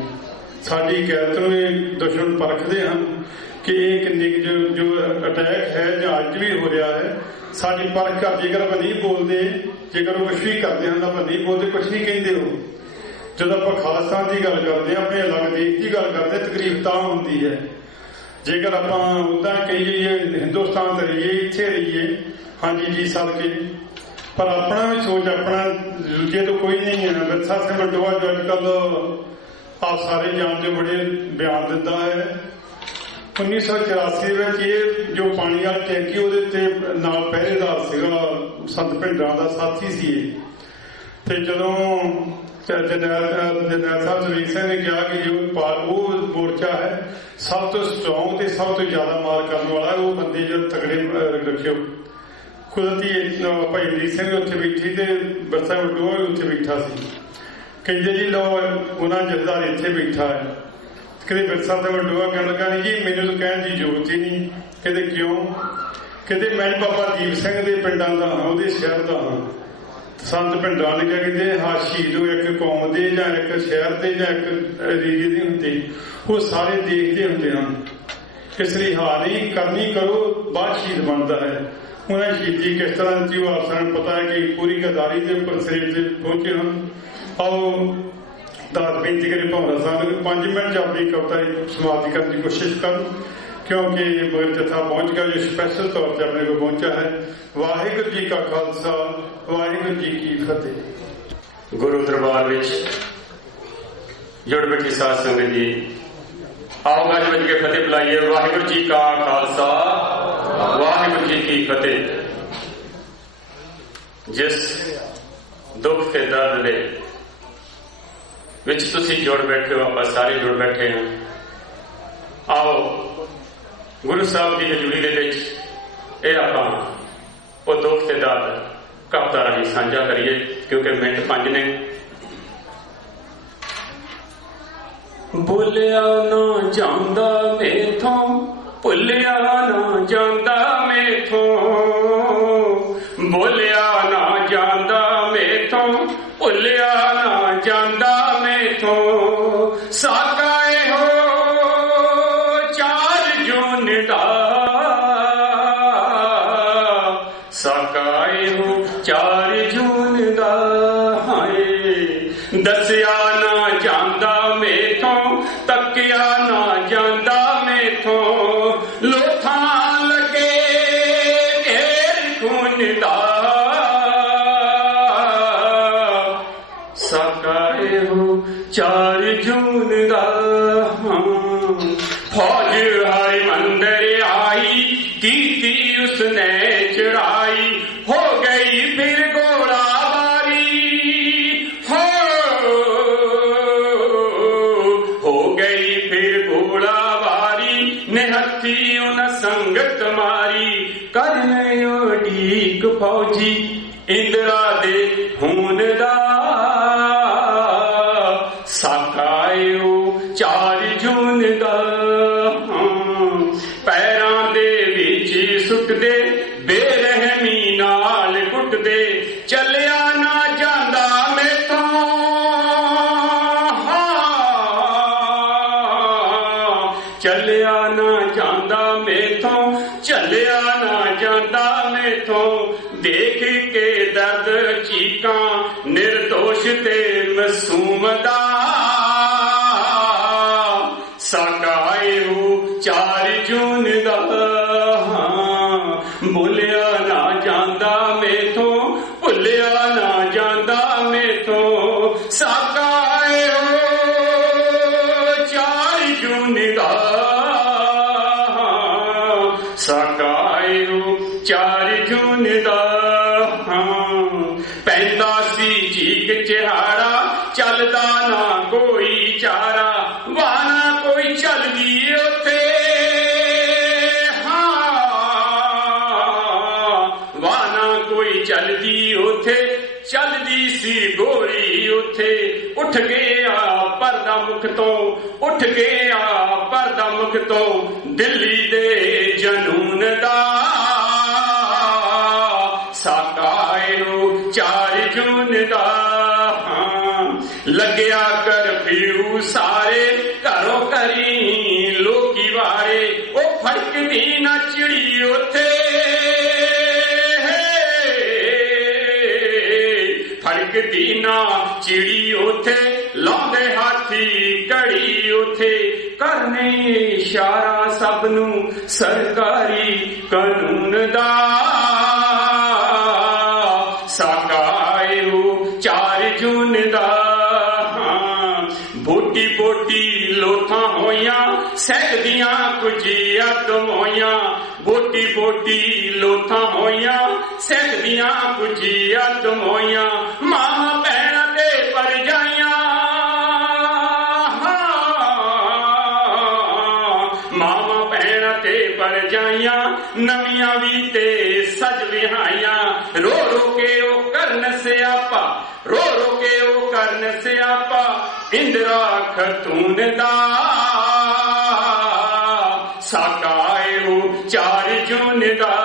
ਸਾਡੀ ਗੈਰਤ ਨੂੰ ਇਹ ਦੁਸ਼ਮਣ ਪਰਖਦੇ ਹਨ ਕਿ ਇਹ ਕਿੰਨੀ ਜੋ ਅਟੈਕ ਹੈ ਜਾਂ ਅੱਜ ਵੀ ਹੋ ਰਿਹਾ ਹੈ, ਸਾਡੀ ਪਰਖ ਕਰ। ਜੇਕਰ ਆਪਾਂ ਨਹੀਂ ਬੋਲਦੇ, ਜੇਕਰ ਉਹ ਕੁਛ ਵੀ ਕਰਦੇ ਹਨ, ਆਪਾਂ ਨਹੀਂ ਬੋਲਦੇ, ਕੁਛ ਨਹੀਂ ਕਹਿੰਦੇ। ਉਹ ਜਦੋਂ ਆਪਾਂ ਖਾਲਿਸਤਾਨ ਦੀ ਗੱਲ ਕਰਦੇ ਹਾਂ, ਆਪਣੇ ਅਲੱਗ ਦੇਸ਼ ਦੀ ਗੱਲ ਕਰਦੇ, ਤਕਲੀਫ ਤਾਂ ਹੁੰਦੀ ਹੈ। ਜੇਕਰ ਆਪਾਂ ਉੱਦਾਂ ਕਹੀਏ ਹਿੰਦੁਸਤਾਨ ਤੇ ਰਹੀਏ, ਇੱਥੇ ਰਹੀਏ, ਹਾਂਜੀ ਜੀ ਸਦਕੇ, ਪਰ ਆਪਣਾ ਵੀ ਸੋਚ, ਆਪਣਾ ਦੂਜੇ ਤੋਂ ਕੋਈ ਨਹੀਂ ਹੈ। ਵਿਰਸਾ ਸਿੰਘ ਵਲਟੋਆ ਜੋ ਅੱਜ ਕੱਲ ਆਪ ਸਾਰੇ ਜਾਣਦੇ, ਬੜੇ ਬਿਆਨ ਦਿੰਦਾ ਹੈ। 1984 ਵਿੱਚ ਇਹ ਜੋ ਪਾਣੀ ਵਾਲੀ ਟੈਂਕੀ, ਉਹਦੇ ਤੇ ਨਾਲ ਪਹਿਰੇਦਾਰ ਸੀਗਾ, ਸੰਤ ਭਿੰਡਰਾਂ ਦਾ ਸਾਥੀ ਸੀ। ਤੇ ਜਦੋਂ ਜਰਨੈਲ ਸਾਹਿਬ ਸੁਨੀਲ ਸਿੰਘ ਨੇ ਕਿਹਾ ਕਿ ਜੋ ਉਹ ਮੋਰਚਾ ਹੈ ਸਭ ਤੋਂ ਸਟਰੋਂਗ ਤੇ ਸਭ ਤੋਂ ਜ਼ਿਆਦਾ ਮਾਰ ਕਰਨ ਵਾਲਾ, ਉਹ ਬੰਦੇ ਜੋ ਤਗੜੇ ਰੱਖਿਓ। ਕੁਦਰਤੀ ਭਾਈ ਅਮਰੀਕ ਸਿੰਘ ਉੱਥੇ ਬੈਠੀ ਤੇ ਵਿਰਸਾ ਵਲਟੋਆ ਵੀ ਉੱਥੇ ਬੈਠਾ ਸੀ। ਕਹਿੰਦੇ ਜੀ ਲਓ ਉਹਨਾਂ ਜਥੇਦਾਰ ਇੱਥੇ ਬੈਠਾ ਹੈ। ਕਹਿੰਦੇ ਵਿਰਸਾ ਸਿੰਘ ਵਲਟੋਆ ਕਹਿਣ ਲੱਗਾ, ਨਹੀਂ ਜੀ ਮੈਨੂੰ ਤਾਂ ਕਹਿਣ ਦੀ ਜ਼ਰੂਰਤ ਹੀ ਨਹੀਂ। ਕਹਿੰਦੇ ਕਿਉਂ? ਕਹਿੰਦੇ ਮੈਂ ਬਾਬਾ ਦੀਪ ਸਿੰਘ ਦੇ ਪਿੰਡਾਂ ਦਾ ਹਾਂ, ਉਹਦੇ ਸ਼ਹਿਰ ਦਾ ਹਾਂ। ਸੰਤ ਭਿੰਡਰਾਂ ਨੇ ਕਿਹਾ, ਕਹਿੰਦੇ ਹਾਂ ਸ਼ਹੀਦ ਹੋ ਇੱਕ ਕੌਮ ਦੇ ਜਾਂ ਇੱਕ ਸ਼ਹਿਰ ਦੇ ਜਾਂ ਇੱਕ ਏਰੀਏ ਦੇ ਹੁੰਦੇ, ਉਹ ਸਾਰੇ ਦੇਸ਼ ਦੇ ਹੁੰਦੇ ਹਨ। ਇਸ ਲਈ ਹਾਰ ਨਹੀਂ ਕਰਨੀ, ਕਰੋ, ਬਾਅਦ ਸ਼ਹੀਦ ਬਣਦਾ ਹੈ। ਉਹਨਾਂ ਸ਼ਹੀਦੀ ਕਿਸ ਤਰ੍ਹਾਂ ਦਿੱਤੀ, ਉਹ ਆਪ ਸਾਨੂੰ ਪਤਾ ਹੈ ਕਿ ਪੂਰੀ ਗਦਾਰੀ ਦੇ ਉੱਪਰ ਸਰੀਰ ਤੇ ਪਹੁੰਚੇ ਹਨ। ਆਓ ਦਾਸ ਬੇਨਤੀ ਕਰੇ ਭੰਵਰਾ ਸਾਹਿਬ ਨੂੰ 5 ਮਿੰਟ 'ਚ ਆਪਣੀ ਕਵਿਤਾ ਸਮਾਪਤੀ ਕਰਨ ਦੀ ਕੋਸ਼ਿਸ਼ ਕਰਨ, ਕਿਉਂਕਿ ਮਗਰ ਜਥਾ ਪਹੁੰਚ ਗਿਆ ਜੋ ਸਪੈਸ਼ਲ ਤੌਰ ਤੇ ਆਪਣੇ ਕੋਲ ਪਹੁੰਚਿਆ ਹੈ। ਵਾਹਿਗੁਰੂ ਜੀ ਕਾ ਖਾਲਸਾ, ਵਾਹਿਗੁਰੂ ਜੀ ਕੀ ਫਤਿਹ। ਗੁਰੂ ਦਰਬਾਰ ਵਿੱਚ ਜੁੜ ਬੈਠੀ ਸਾਧ ਸੰਗਤ ਜੀ, ਆਓ ਗੱਜ ਵੱਜ ਕੇ ਫਤਿਹ ਬੁਲਾਈਏ। ਵਾਹਿਗੁਰੂ ਜੀ ਕਾ ਖਾਲਸਾ, ਵਾਹਿਗੁਰੂ ਜੀ ਕੀ ਫਤਿਹ। ਜਿਸ ਦੁੱਖ ਤੇ ਦਰਦ ਦੇ ਵਿੱਚ ਤੁਸੀਂ ਜੁੜ ਬੈਠੇ ਹੋ, ਆਪਾਂ ਸਾਰੇ ਜੁੜ ਬੈਠੇ ਹਾਂ। ਆਓ ਗੁਰੂ ਸਾਹਿਬ ਦੀ ਹਜ਼ੂਰੀ ਦੇ ਵਿੱਚ ਇਹ ਆਪਾਂ ਉਹ ਦੁੱਖ ਤੇ ਦਰਦ ਕਵਿਤਾ ਰਾਹੀਂ ਸਾਂਝਾ ਕਰੀਏ, ਕਿਉਂਕਿ ਮਿੰਟ 5 ਨੇ। ਬੋਲਿਆ ਨਾ ਜਾਂਦਾ ਮੇਥੋਂ, ਭੁੱਲਿਆ ਨਾ ਜਾਂਦਾ ਮੇਥੋਂ, ਬੋਲਿਆ ਨਾ ਜਾਂਦਾ ਮੇਥੋਂ, ਭੁੱਲਿਆ ਨਾ ਜਾਂਦਾ ਮੇਥੋਂ। ਸਾਕਾ ਇਹੋ ਚਾਰ ਜੂਨ ਦਾ, ਸਾਕਾ ਇਹੋ ਚਾਰ ਜੂਨ ਦਾ। ਹਾਏ ਦੱਸਿਆ ਨਾ ਜਾਂਦਾ ਮੇਥੋਂ, ਤੱਕਿਆ ਨਾ ਜਾਂਦਾ ਮੇਥੋਂ। ਲੋਥਾਂ ਲੱਗੇ ਢੇਰ ਖੂਨ ਦਾ, ਸਾਕਾ ਇਹੋ ਚਾਰ ਜੂਨ ਦਾ। ਫੌਜ ਹਰਿ ਮੰਦਰ ਆਈ, ਕੀਤੀ ਉਸਨੇ ਚੜਾਈ, ਹੋ ਗਈ ਫਿਰ ਗੋਲਾਬਾਰੀ। ਹੋ ਗਈ ਫਿਰ ਗੋਲਾਬਾਰੀ, ਨਿਹੱਥੀ ਉਨ ਸੰਗਤ ਮਾਰੀ। ਕਰਨ ਉਡੀਕ ਫੌਜੀ ਇੰਦਰਾ ਦੇ ਖੂਨ ਦਾ, ਸਾਕਾ ਇਹੋ ਚਾਰ ਜੂਨ ਦਾ। ਸੁੱਟਦੇ, ਬੇਰਹਿਮੀ ਨਾਲ ਕੁੱਟਦੇ, ਚੱਲਿਆ ਨਾ ਜਾਂਦਾ ਮੈਥੋਂ, ਚੱਲਿਆ ਨਾ ਜਾਂਦਾ ਮੈਥੋਂ, ਚੱਲਿਆ ਨਾ ਜਾਂਦਾ ਮੈਥੋਂ, ਦੇਖ ਕੇ ਦਰਦ ਚੀਕਾਂ ਨਿਰਦੋਸ਼ ਤੇ ਮਾਸੂਮ ਦਾ, ਸਾਕਾਏ ਹੋ 4 ਜੂਨ ਦਾ, ਭੁੱਲਿਆ ਨਾ ਜਾਂਦਾ ਮੈਥੋਂ, ਭੁੱਲਿਆ ਨਾ ਜਾਂਦਾ ਮੈਥੋਂ, ਸਾਕਾਏ ਹੋ 4 ਜੂਨ ਦਾ, ਸਾਕਾਏ ਹੋ 4 ਜੂਨ ਦਾ। ਪੈਂਦਾ ਸੀ ਚੀਕ ਚਿਹਾੜਾ, ਚੱਲਦਾ ਨਾ ਕੋਈ ਚਾਰਾ, ਵਾਣਾ ਕੋਈ ਚੱਲਦੀ ਉੱਥੇ, ਵਾਣਾ ਕੋਈ ਚੱਲਦੀ ਉੱਥੇ, ਚੱਲਦੀ ਸੀ ਗੋਰੀ ਉੱਥੇ, ਉੱਠ ਗਿਆ ਪਰਦਾ ਮੁਖ ਤੋਂ, ਉੱਠ ਗਿਆ ਪਰਦਾ ਮੁਖ ਤੋਂ, ਦਿੱਲੀ ਦੇ ਜਨੂਨ ਦਾ, ਸਾਕਾਏ ਹੋ 4 ਜੂਨ ਦਾ। ਲੱਗਿਆ ਕਰਫਿਊ ਸਾਰੇ ਘਰੋਂ ਘਰੀ ਲੋਕੀ ਵਾਰੇ, ਉਹ ਫੜਕਦੀ ਨਾ ਚਿੜੀ ਉੱਥੇ, ਫੜਕਦੀ ਨਾ ਚਿੜੀ ਉੱਥੇ, ਲਾਉਂਦੇ ਹਾਥੀ ਘੜੀ ਉੱਥੇ, ਕਰਨੇ ਇਸ਼ਾਰਾ ਸਭ ਨੂੰ ਸਰਕਾਰੀ ਕਾਨੂੰਨ ਦਾ, ਸਾਕਾਏ ਹੋ 4 ਜੂਨ ਦਾ। ਬੋਟੀ ਬੋਟੀ ਲੋਥਾਂ ਹੋਈਆਂ, ਸਹਿਦੀਆਂ ਕੁਝੀਆਂ ਦਮੋਈਆਂ, ਬੋਟੀ ਬੋਟੀ ਲੋਥਾਂ ਹੋਈਆਂ, ਸਹਿਦੀਆਂ ਕੁਝੀਆਂ ਦਮੋਈਆਂ, ਮਾਂ ਭੈਣਾਂ ਤੇ ਪਰਜਾਈਆਂ, ਮਾਵਾਂ ਭੈਣਾਂ ਤੇ ਪਰਜਾਈਆਂ, ਨਵੀਆਂ ਵੀ ਤੇ ਸਜ ਵਿਹਾਈਆਂ, ਰੋ ਰੋ ਕੇ ਉਹ ਕਰਨ ਸਿਆਪਾ, ਰੋ ਰੋ ਕੇ ਉਹ ਕਰਨ ਸਿਆਪਾ, ਇੰਦਰਾ ਖਤੂਨ ਦਾ, ਸਾਕਾਏ ਹੋ 4 ਜੂਨ ਦਾ।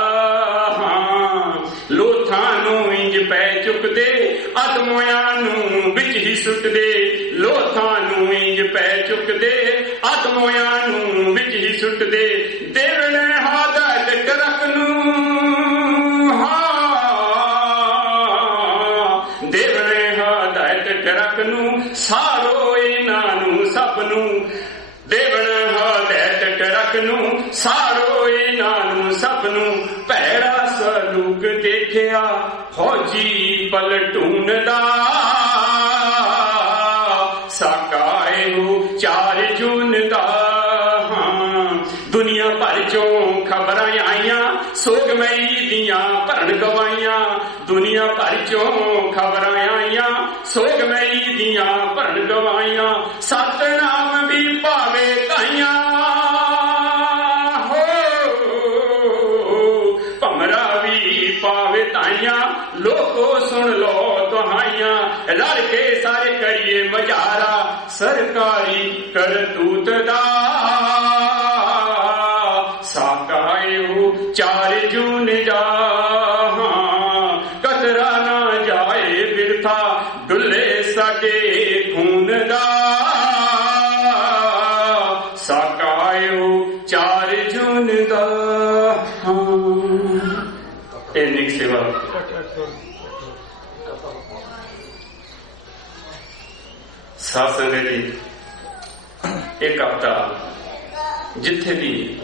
ਲੋਥਾਂ ਨੂੰ ਇੰਜ ਪੈ ਚੁੱਕਦੇ, ਅਦਮੋਆਂ ਨੂੰ ਵਿੱਚ ਹੀ ਸੁੱਟਦੇ, ਲੋਥਾਂ ਨੂੰ ਇੰਜ ਪੈ ਚੁੱਕਦੇ, ਅਦਮੋਆਂ ਨੂੰ ਵਿੱਚ ਹੀ ਸੁੱਟਦੇ, ਦੇਵਣ ਹਾਦਤ ਕਰਕ ਨੂੰ, ਦੇਵਣ ਹਾਦਤ ਕਰਕ ਨੂੰ, ਸਾਰੋ ਇਹਨਾਂ ਨੂੰ ਸਭ ਨੂੰ, ਦੇਵਣ ਹਾਦਤ ਕਰਕ ਨੂੰ, ਸਾਰੋ ਇਹਨਾਂ ਨੂੰ ਸਭ ਨੂੰ, ਭੈੜਾ ਸਲੂਕ ਦੇਖਿਆ ਫੌਜੀ ਪਲਟੂਨ ਦਾ, ਸਾਕਾਏ ਹੋ 4 ਜੂਨ ਦਾ। ਦੁਨੀਆ ਭਰ ਚੋਂ ਖਬਰਾਂ ਆਈਆਂ, ਸੋਗਮਈ ਦੀਆਂ ਭਰਨ ਗਵਾਈਆਂ, ਦੁਨੀਆ ਭਰ ਚੋਂ ਖਬਰਾਂ ਆਈਆਂ, ਸੋਗਮਈ ਦੀਆਂ ਭਰਨ ਗਵਾਈਆਂ, ਸਤਨਾਮ ਵੀ ਭਾਵੇ ਧਾਈਆਂ, ਭਮਰਾ ਵੀ ਪਾਵੇ ਧਾਈਆਂ, ਲੋਕੋ ਸੁਣ ਲੋ ਤੁਹਾਈਆਂ, ਰਲ ਕੇ ਸਾਰੇ ਕਰੀਏ ਮਜ਼ਾਰਾ ਸਰਕਾਰੀ ਕਰਤੂਤ ਦਾ, ਸਾਕਾਏ ਹੋ 4 ਜੂਨ ਦਾ। ਕਤਰਾ ਨਾ ਜਾਏ ਬਿਰਥਾ, ਡੁੱਲੇ ਸਾਡੇ ਖੂਨ ਦਾ, ਸਾਕਾਏ ਹੋ 4 ਜੂਨ ਦਾ। ਇਹ ਨਿਕ ਸੇਵਾ ਸਾਧ ਸੰਗਤ ਜੀ, ਇੱਕ ਹਫ਼ਤਾ ਜਿੱਥੇ ਵੀ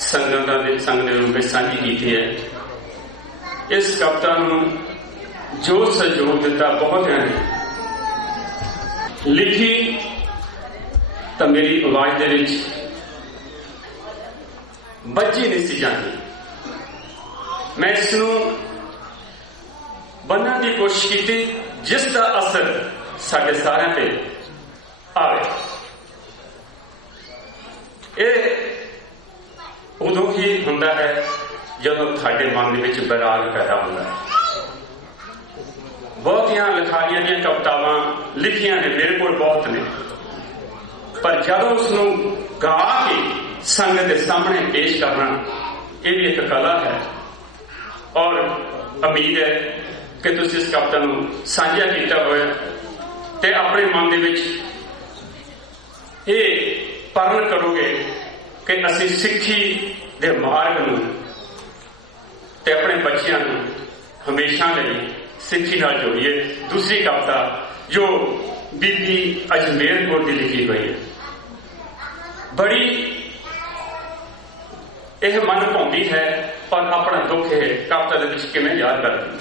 ਸੰਗਤਾਂ ਦੇ ਸੰਗ ਦੇ ਰੂਪ ਵਿੱਚ ਸਾਂਝੀ ਕੀਤੀ ਹੈ, ਇਸ ਕਵਿਤਾ ਨੂੰ ਜੋ ਸਹਿਯੋਗ ਦਿੱਤਾ ਬਹੁਤਿਆਂ ਨੇ, ਲਿਖੀ ਤਾਂ ਮੇਰੀ ਆਵਾਜ਼ ਦੇ ਵਿੱਚ ਬੱਝੀ ਨਹੀਂ ਸੀ ਜਾਂਦੀ। ਮੈਂ ਇਸ ਨੂੰ ਬੰਨ੍ਹਣ ਦੀ ਕੋਸ਼ਿਸ਼ ਕੀਤੀ ਜਿਸ ਦਾ ਅਸਰ ਸਾਡੇ ਸਾਰਿਆਂ ਤੇ ਆਵੇ। ਇਹ ਉਦੋਂ ਹੀ ਹੁੰਦਾ ਹੈ ਜਦੋਂ ਤੁਹਾਡੇ ਮਨ ਦੇ ਵਿੱਚ ਬੈਰਾਗ ਪੈਦਾ ਹੁੰਦਾ ਹੈ। ਬਹੁਤੀਆਂ ਲਿਖਾਰੀਆਂ ਦੀਆਂ ਕਵਿਤਾਵਾਂ ਲਿਖੀਆਂ ਨੇ, ਮੇਰੇ ਕੋਲ ਬਹੁਤ ਨੇ, ਪਰ ਜਦੋਂ ਉਸ ਨੂੰ ਗਾ ਕੇ ਸੰਗਤ ਦੇ ਸਾਹਮਣੇ ਪੇਸ਼ ਕਰਨਾ ਇਹ ਵੀ ਇੱਕ ਕਲਾ ਹੈ ਔਰ ਉਮੀਦ ਹੈ ਕਿ ਤੁਸੀਂ ਇਸ ਕਵਿਤਾ ਨੂੰ ਸਾਂਝਾ ਕੀਤਾ ਹੋਇਆ ਤੇ ਆਪਣੇ ਮਨ ਦੇ ਵਿੱਚ ਇਹ ਪਰਨ ਕਰੋਗੇ ਕਿ ਅਸੀਂ ਸਿੱਖੀ ਦੇ ਮਾਰਗ ਨੂੰ ਤੇ ਆਪਣੇ ਬੱਚਿਆਂ ਨੂੰ ਹਮੇਸ਼ਾ ਲਈ ਸਿੱਖੀ ਨਾਲ ਜੋੜੀਏ। ਦੂਸਰੀ ਕਵਿਤਾ ਜੋ ਬੀਬੀ ਅਜਮੇਰ ਕੌਰ ਦੀ ਲਿਖੀ ਹੋਈ ਹੈ, ਬੜੀ ਇਹ ਮਨ ਭਾਉਂਦੀ ਹੈ ਔਰ ਆਪਣਾ ਦੁੱਖ ਇਹ ਕਵਿਤਾ ਦੇ ਵਿੱਚ ਕਿਵੇਂ ਯਾਦ ਕਰਦੀ।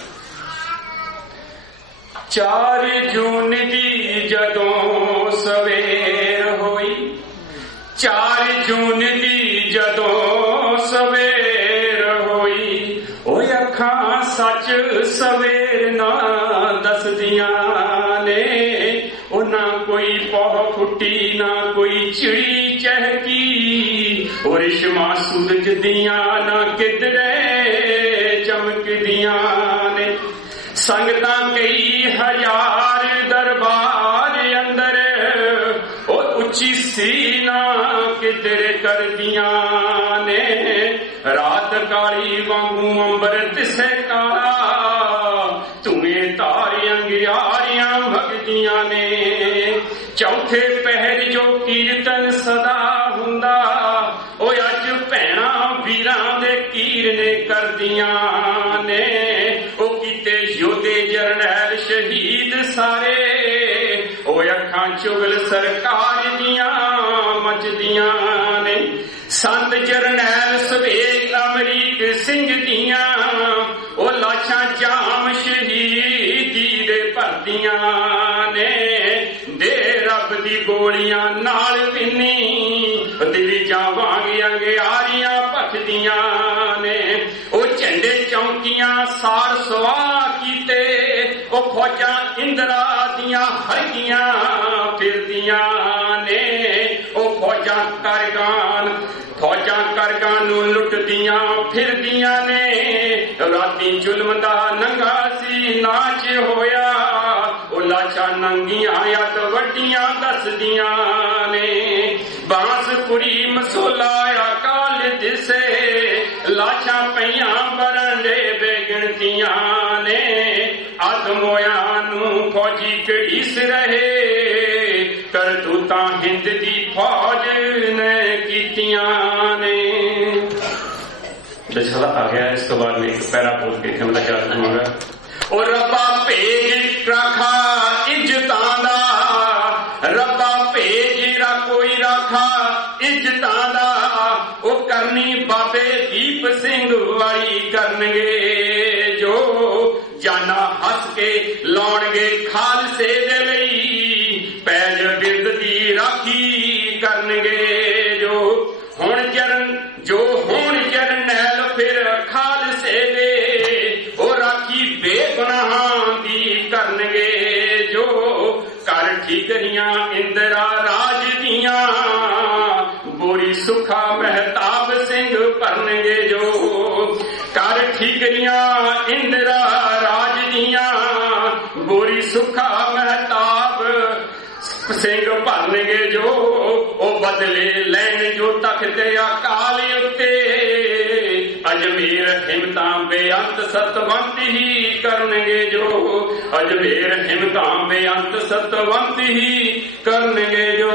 4 ਜੂਨ ਦੀ ਜਦੋਂ ਸਵੇਰ ਹੋਈ, 4 ਜੂਨ ਦੀ ਜਦੋਂ ਸਵੇਰ ਹੋਈ, ਓਏ ਅੱਖਾਂ ਸੱਚ ਸਵੇਰ ਨਾ ਦੱਸਦੀਆਂ ਨੇ, ਉਹ ਨਾ ਕੋਈ ਪੌਹ ਫੁੱਟੀ ਨਾ ਕੋਈ ਚਿੜੀ ਚਹਿਕੀ, ਉਹ ਰਿਸ਼ਮਾ ਸੂਰਜ ਦੀਆਂ ਨਾ ਕਿਧਰੇ ਚਮਕਦੀਆਂ ਨੇ। ਸੰਗਤਾਂ ਕਈ ਹਜ਼ਾਰ ਦਰਬਾਰ ਅੰਦਰ, ਉਹ ਉੱਚੀ ਸੀਨਾ ਕਿਧਰੇ ਕਰਦੀਆਂ ਨੇ, ਰਾਤ ਕਾਲੀ ਵਾਂਗੂ ਅੰਬਰ ਤਿਸੇ ਕਾਲਾ, ਧੂਏ ਤਾਰੇ ਅੰਗਿਆਰੀਆਂ ਭਗਦੀਆਂ ਨੇ। ਚੌਥੇ ਪਹਿਰ ਜੋ ਕੀਰਤਨ ਸਦਾ ਹੁੰਦਾ, ਉਹ ਅੱਜ ਭੈਣਾਂ ਵੀਰਾਂ ਦੇ ਕੀਰਨੇ ਕਰਦੀਆਂ ਨੇ, ਉਹ ਕੀਤੇ ਯੋਧੇ ਜਰਨੈਲ ਸ਼ਹੀਦ ਸਾਰੇ, ਉਹ ਅੱਖਾਂ ਚੁਗਲ ਸਰਕਾਰ ਦੀਆਂ ਮੱਚਦੀਆਂ ਨੇ। ਸੰਤ ਜਰਨੈਲ ਸਵੇਗ ਅਮਰੀਕ ਸਿੰਘ ਦੀਆਂ, ਉਹ ਲਾਸ਼ਾਂ ਜਾਮ ਸ਼ਹੀਦੀ ਦੇ ਭਰਦੀਆਂ ਨੇ, ਦੇ ਰੱਬ ਦੀ ਗੋਲੀਆਂ ਨਾਲ ਵਿੰਨੀ, ਦਿਲੀ ਜਾਵਾਂਗੇ ਅੰਗਿਆਰੀਆਂ ਭਖਦੀਆਂ ਨੇ। ਉਹ ਝੰਡੇ ਚੌਂਕੀਆਂ ਸਾਰ ਸਵਾਹ ਕੀਤੇ, ਉਹ ਫੌਜਾਂ ਇੰਦਰਾ ਦੀਆਂ ਹਰਗੀਆਂ ਫਿਰਦੀਆਂ ਨੇ, ਉਹ ਫੌਜਾਂ ਕਰਗਾਂ ਨੂੰ ਲੁੱਟਦੀਆਂ ਫਿਰਦੀਆਂ ਨੇ। ਰਾਤੀ ਜ਼ੁਲਮ ਦਾ ਨੰਗਾ ਸੀ ਨਾਚ ਹੋਇਆ, ਉਹ ਲਾਸ਼ਾਂ ਨੰਗੀਆਂ ਅੱਤ ਵੱਡੀਆਂ ਦੱਸਦੀਆਂ ਨੇ। ਬਾਂਸਪੁਰੀ ਮਸੋਲਾ ਅਕਾਲ ਦਿਸੇ, ਲਾਸ਼ਾਂ ਪਈਆਂ ਬਰਾਂਡੇ ਬੇਗਿਣਤੀਆਂ ਨੇ, ਆਦਮੋਆਂ ਨੂੰ ਫੌਜੀ ਘੜੀਸ ਰਹੇ, ਕਰਤੂਤਾਂ ਹਿੰਦ ਦੀ ਫੌਜ ਨੇ ਕੀਤੀਆਂ ਨੇ। ਦਸ਼ਹਰਾ ਆ ਗਿਆ, ਇਸ ਤੋਂ ਬਾਅਦ ਮੈਂ ਇੱਕ ਪੈਰਾ ਬੋਲ ਕੇ ਖਿਮਾ ਚਾਹ ਦੂੰਗਾ। ਉਹ ਰੱਬਾ ਭੇਜ ਰਾਖਾ ਇੱਜ਼ਤਾਂ ਦਾ, ਰੱਬਾ ਭੇਜ ਕੋਈ ਰਾਖਾ ਇੱਜ਼ਤਾਂ ਦਾ, ਉਹ ਕਰਨੀ ਬਾਬੇ ਦੀਪ ਸਿੰਘ ਵਾਲੀ ਕਰਨਗੇ, ਜੋ ਜਾਨਾ ਹੱਸ ਕੇ ਲਾਉਣਗੇ ਖਾਲਸੇ ਦੇ ਲਈ, ਪੈਜ ਬਿਰਦ ਦੀ ਰਾਖੀ ਕਰਨਗੇ, ਜੋ ਹੁਣ ਜਰਨੈਲ ਫਿਰ ਖਾਲਸੇ ਦੇ, ਉਹ ਰਾਖੀ ਬੇਗੁਨਾਹਾਂ ਦੀ ਕਰਨਗੇ, ਜੋ ਕਰ ਠੀਕਰੀਆਂ ਇੰਦਰਾ ਰਾਜ ਦੀਆਂ, ਬੋਰੀ ਸੁਖਾ ਮਹਿਤਾਬ ਸਿੰਘ ਭਰਨਗੇ, ਜੋ ਕਰ ਠੀਕਰੀਆਂ ਇੰਦਰਾ ਰਾਜ ਦੀਆਂ, ਬੋਰੀ ਸੁਖਾ ਮਹਿਤਾਬ ਸਿੰਘ ਭਰਨਗੇ, ਜੋ ਉਹ ਬਦਲੇ ਲੈਣ ਜੋ ਤਖਤ ਅਕਾਲ ਉੱਤੇ, ਅਜਮੇਰ ਹਿੰਮਤਾਂ ਬੇਅੰਤ ਸਤਵੰਤ ਹੀ ਕਰਨਗੇ, ਜੋ ਅਜਮੇਰ ਹਿੰਮਤਾਂ ਬੇਅੰਤ ਸਤਵੰਤ ਹੀ ਕਰਨਗੇ, ਜੋ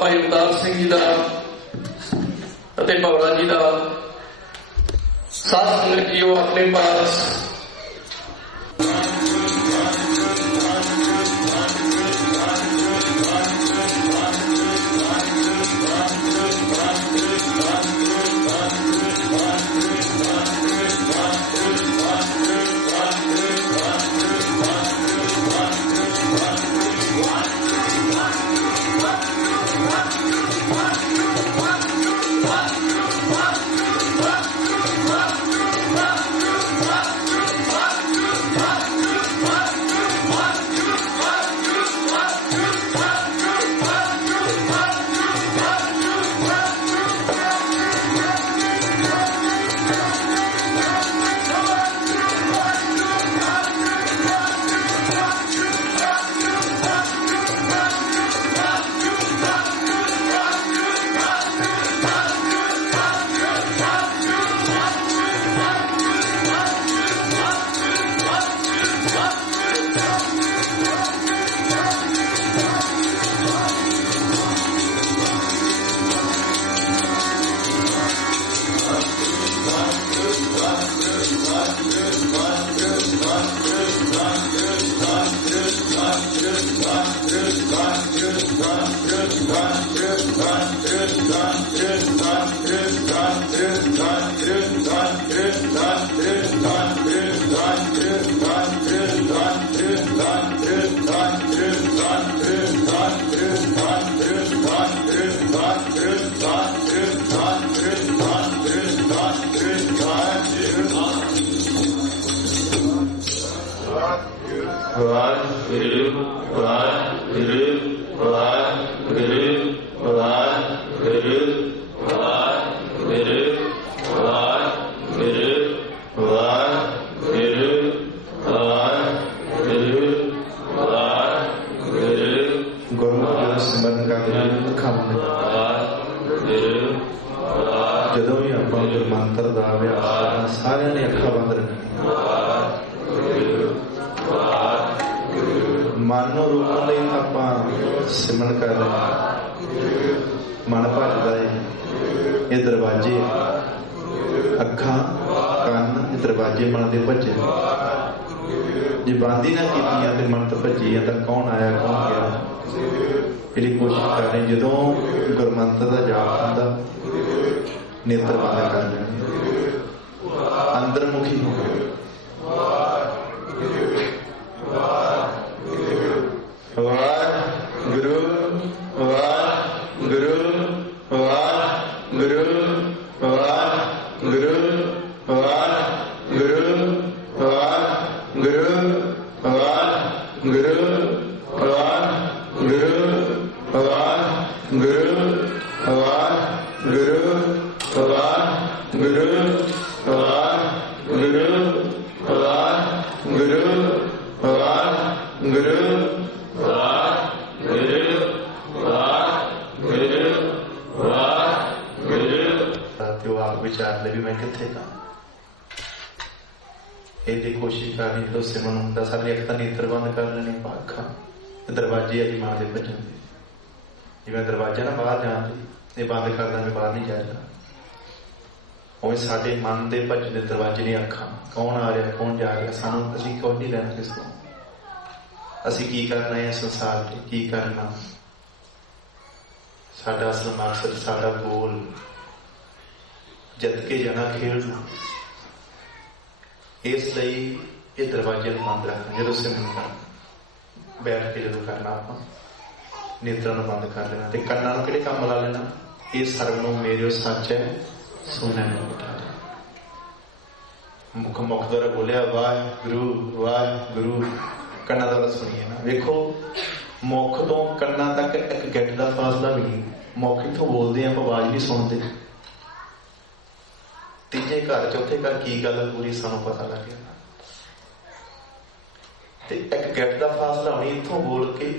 ਭਾਈ ਅਵਤਾਰ ਸਿੰਘ ਜੀ ਦਾ ਅਤੇ ਭਵਰਾ ਜੀ ਦਾ। ਸਾਧ ਸੰਗਤ ਜੀਓ, ਆਪਣੇ ਪਾਸ ਜਦੋਂ ਵੀ ਆਪਾਂ ਗੁਰਮੰਤਰ ਦਾ ਅਭਿਆਸ ਕਰਨਾ ਸਾਰਿਆਂ ਨੇ ਅੱਖਾਂ ਬੰਦ ਰੱਖਣੀਆਂ। ਮਨ ਨੂੰ ਰੋਕਣ ਲਈ ਆਪਾਂ ਸਿਮਰਨ ਕਰ ਰਹੇ ਹਾਂ। ਮਨ ਭੱਜਦਾ ਹੈ, ਇਹ ਦਰਵਾਜ਼ੇ ਅੱਖਾਂ ਕੰਨ ਇਹ ਦਰਵਾਜ਼ੇ ਮਨ ਦੇ ਭੱਜੇ। ਜੇ ਬੰਦ ਹੀ ਨਾ ਕੀਤੀਆਂ ਤੇ ਮਨ ਤਾਂ ਭੱਜੀ ਤਾਂ ਕੌਣ ਆਇਆ ਕੌਣ ਗਿਆ। ਇਹਦੀ ਕੋਸ਼ਿਸ਼ ਕਰ ਰਹੇ ਜਦੋਂ ਗੁਰਮੰਤਰ ਦਾ ਜਾਪ ਹੁੰਦਾ ਨੇਤਰ ਬੰਦ ਕਰ ਲੈਣੇ, ਅੰਦਰਮੁਖੀ ਹੋ ਗਏ। ਵਾਹਿਗੁਰੂ ਵਾਹਿਗੁਰੂ ਵਾਹਿਗੁਰੂ ਵਾਹਿਗੁਰੂ ਵਾਹਿਗੁਰੂ ਵਾਹਿਗੁਰੂ ਵਾਹਿਗੁਰੂ ਵਾਹਿਗੁਰੂ ਵਾਹਿਗੁਰੂ ਵਾਹਿਗੁਰੂ ਵਾਹਿਗੁਰੂ ਵਾਹਿਗੁਰੂ ਵਾਹਿਗੁਰੂ ਵਾਹਿਗੁਰੂ ਵਿਚਾਰ ਲੈ ਵੀ ਮੈਂ ਕਿੱਥੇ ਕਾਂ। ਇਹਦੀ ਕੋਸ਼ਿਸ਼ ਕਰਨੀ ਜਦੋਂ ਸਿਮਰਨ ਹੁੰਦਾ ਸਾਡੀ ਅੱਖਾਂ ਨੇਤਰ ਬੰਦ ਕਰ ਲੈਣੇ, ਅੱਖਾਂ ਦਰਵਾਜ਼ੇ ਆਦੀ ਮਾਂ ਦੇ ਭੱਜਣ ਦੇ। ਜਿਵੇਂ ਦਰਵਾਜ਼ਾ ਨਾ ਬਾਹਰ ਜਾਣ ਦੇ ਇਹ ਬੰਦ ਕਰਦਾ ਮੈਂ ਬਾਹਰ ਨਹੀਂ ਜਾਏਗਾ, ਉਵੇਂ ਸਾਡੇ ਮਨ ਦੇ ਭੱਜਣ ਦੇ ਦਰਵਾਜ਼ੇ ਨੇ ਅੱਖਾਂ। ਕੌਣ ਆ ਰਿਹਾ ਕੌਣ ਜਾ ਰਿਹਾ, ਸਾਨੂੰ ਅਸੀਂ ਕੁਝ ਨਹੀਂ ਲੈਣਾ ਕਿਸ ਤੋਂ। ਅਸੀਂ ਕੀ ਕਰਨਾ ਹੈ ਸੰਸਾਰ ਤੇ, ਕੀ ਕਰਨਾ ਸਾਡਾ ਅਸਲ ਮਕਸਦ, ਸਾਡਾ ਗੋਲ ਜਿੱਤ ਕੇ ਜਾਣਾ, ਖੇਡਣਾ। ਇਸ ਲਈ ਇਹ ਦਰਵਾਜ਼ੇ ਨੂੰ ਬੰਦ ਰੱਖਣਾ। ਜਦੋਂ ਸਿਮਰਨ ਕਰਨਾ ਬੈਠ ਕੇ ਜਦੋਂ ਕਰਨਾ ਆਪਾਂ ਨੇਤਰਾਂ ਨੂੰ ਬੰਦ ਕਰ ਲੈਣਾ ਤੇ ਕੰਨਾਂ ਨੂੰ ਕਿਹੜੇ ਕੰਮ ਲਾ ਲੈਣਾ। ਇਹ ਸਰਬ ਨੂੰ ਮੇਰੇ ਸੱਚ ਹੈ ਸੁਣਨ ਨੂੰ ਮੁੱਖ ਦੁਆਰਾ ਬੋਲਿਆ ਵਾਹਿਗੁਰੂ ਵਾਹਿਗੁਰੂ, ਕੰਨਾਂ ਦੁਆਰਾ ਸੁਣੀਏ ਨਾ। ਵੇਖੋ ਮੁੱਖ ਤੋਂ ਕੰਨਾਂ ਤੱਕ ਇੱਕ ਗਿੱਟ ਦਾ ਫਾਸਲਾ ਵੀ ਨਹੀਂ। ਮੁੱਖ ਇੱਥੋਂ ਬੋਲਦੇ ਆਪਾਂ ਆਵਾਜ਼ ਨਹੀਂ ਸੁਣਦੇ, ਤੀਜੇ ਘਰ ਚੌਥੇ ਘਰ ਕੀ ਗੱਲ ਪੂਰੀ ਸਾਨੂੰ ਪਤਾ ਲੱਗ ਗਿਆ। ਤੇ ਇੱਕ ਗਿੱਟ ਦਾ ਫਾਸਲਾ ਹੋਣੀ ਇੱਥੋਂ ਬੋਲ ਕੇ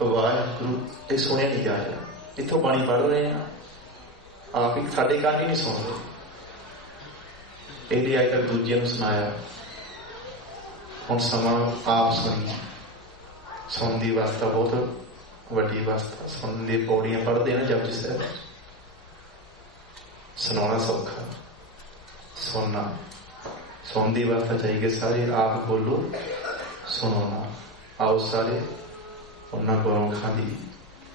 ਵਾਹਿਗੁਰੂ ਤੇ ਸੁਣਿਆ ਨਹੀਂ ਜਾ ਰਿਹਾ। ਇੱਥੋਂ ਬਾਣੀ ਪੜ੍ਹ ਰਹੇ ਹਾਂ ਆਪ ਹੀ, ਸਾਡੇ ਕੰਨ ਹੀ ਨਹੀਂ ਸੁਣਦੇ। ਇਹਦੀ ਅੱਜ ਤੱਕ ਦੂਜਿਆਂ ਨੂੰ ਸੁਣਾਇਆ, ਹੁਣ ਸਮਾਂ ਆਪ ਸੁਣੀਏ। ਸੁਣਨ ਦੀ ਅਵਸਥਾ ਬਹੁਤ ਵੱਡੀ ਅਵਸਥਾ। ਸੁਣਨ ਦੀ ਪੌੜੀਆਂ ਪੜ੍ਹਦੇ ਨਾ ਜਪਜੀ ਸਾਹਿਬ, ਸੁਣਾਉਣਾ ਸੌਖਾ, ਸੁਣਨਾ ਸੁਣਨ ਦੀ ਅਵਸਥਾ ਚਾਹੀਏ। ਸਾਰੇ ਆਪ ਬੋਲੋ ਸੁਣੋ ਨਾ। ਆਓ ਸਾਰੇ ਉਹਨਾਂ ਗੁਰਮੁਖਾਂ ਦੀ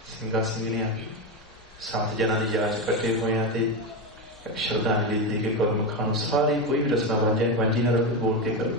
ਸਿੰਘਾਂ ਸਿੰਘਣੀਆਂ ਸੱਤ ਜਨਾਂ ਦੀ ਯਾਦ ਇਕੱਠੇ ਹੋਏ ਆ ਤੇ ਇੱਕ ਸ਼ਰਧਾਂਜਲੀ ਦੇ ਕੇ ਗੁਰਮੁਖਾਂ ਨੂੰ ਸਾਰੀ ਕੋਈ ਵੀ ਰਸਨਾ ਵਾਂਝੀ ਨਾ ਰੱਖੇ, ਬੋਲ ਕੇ ਕਰੋ।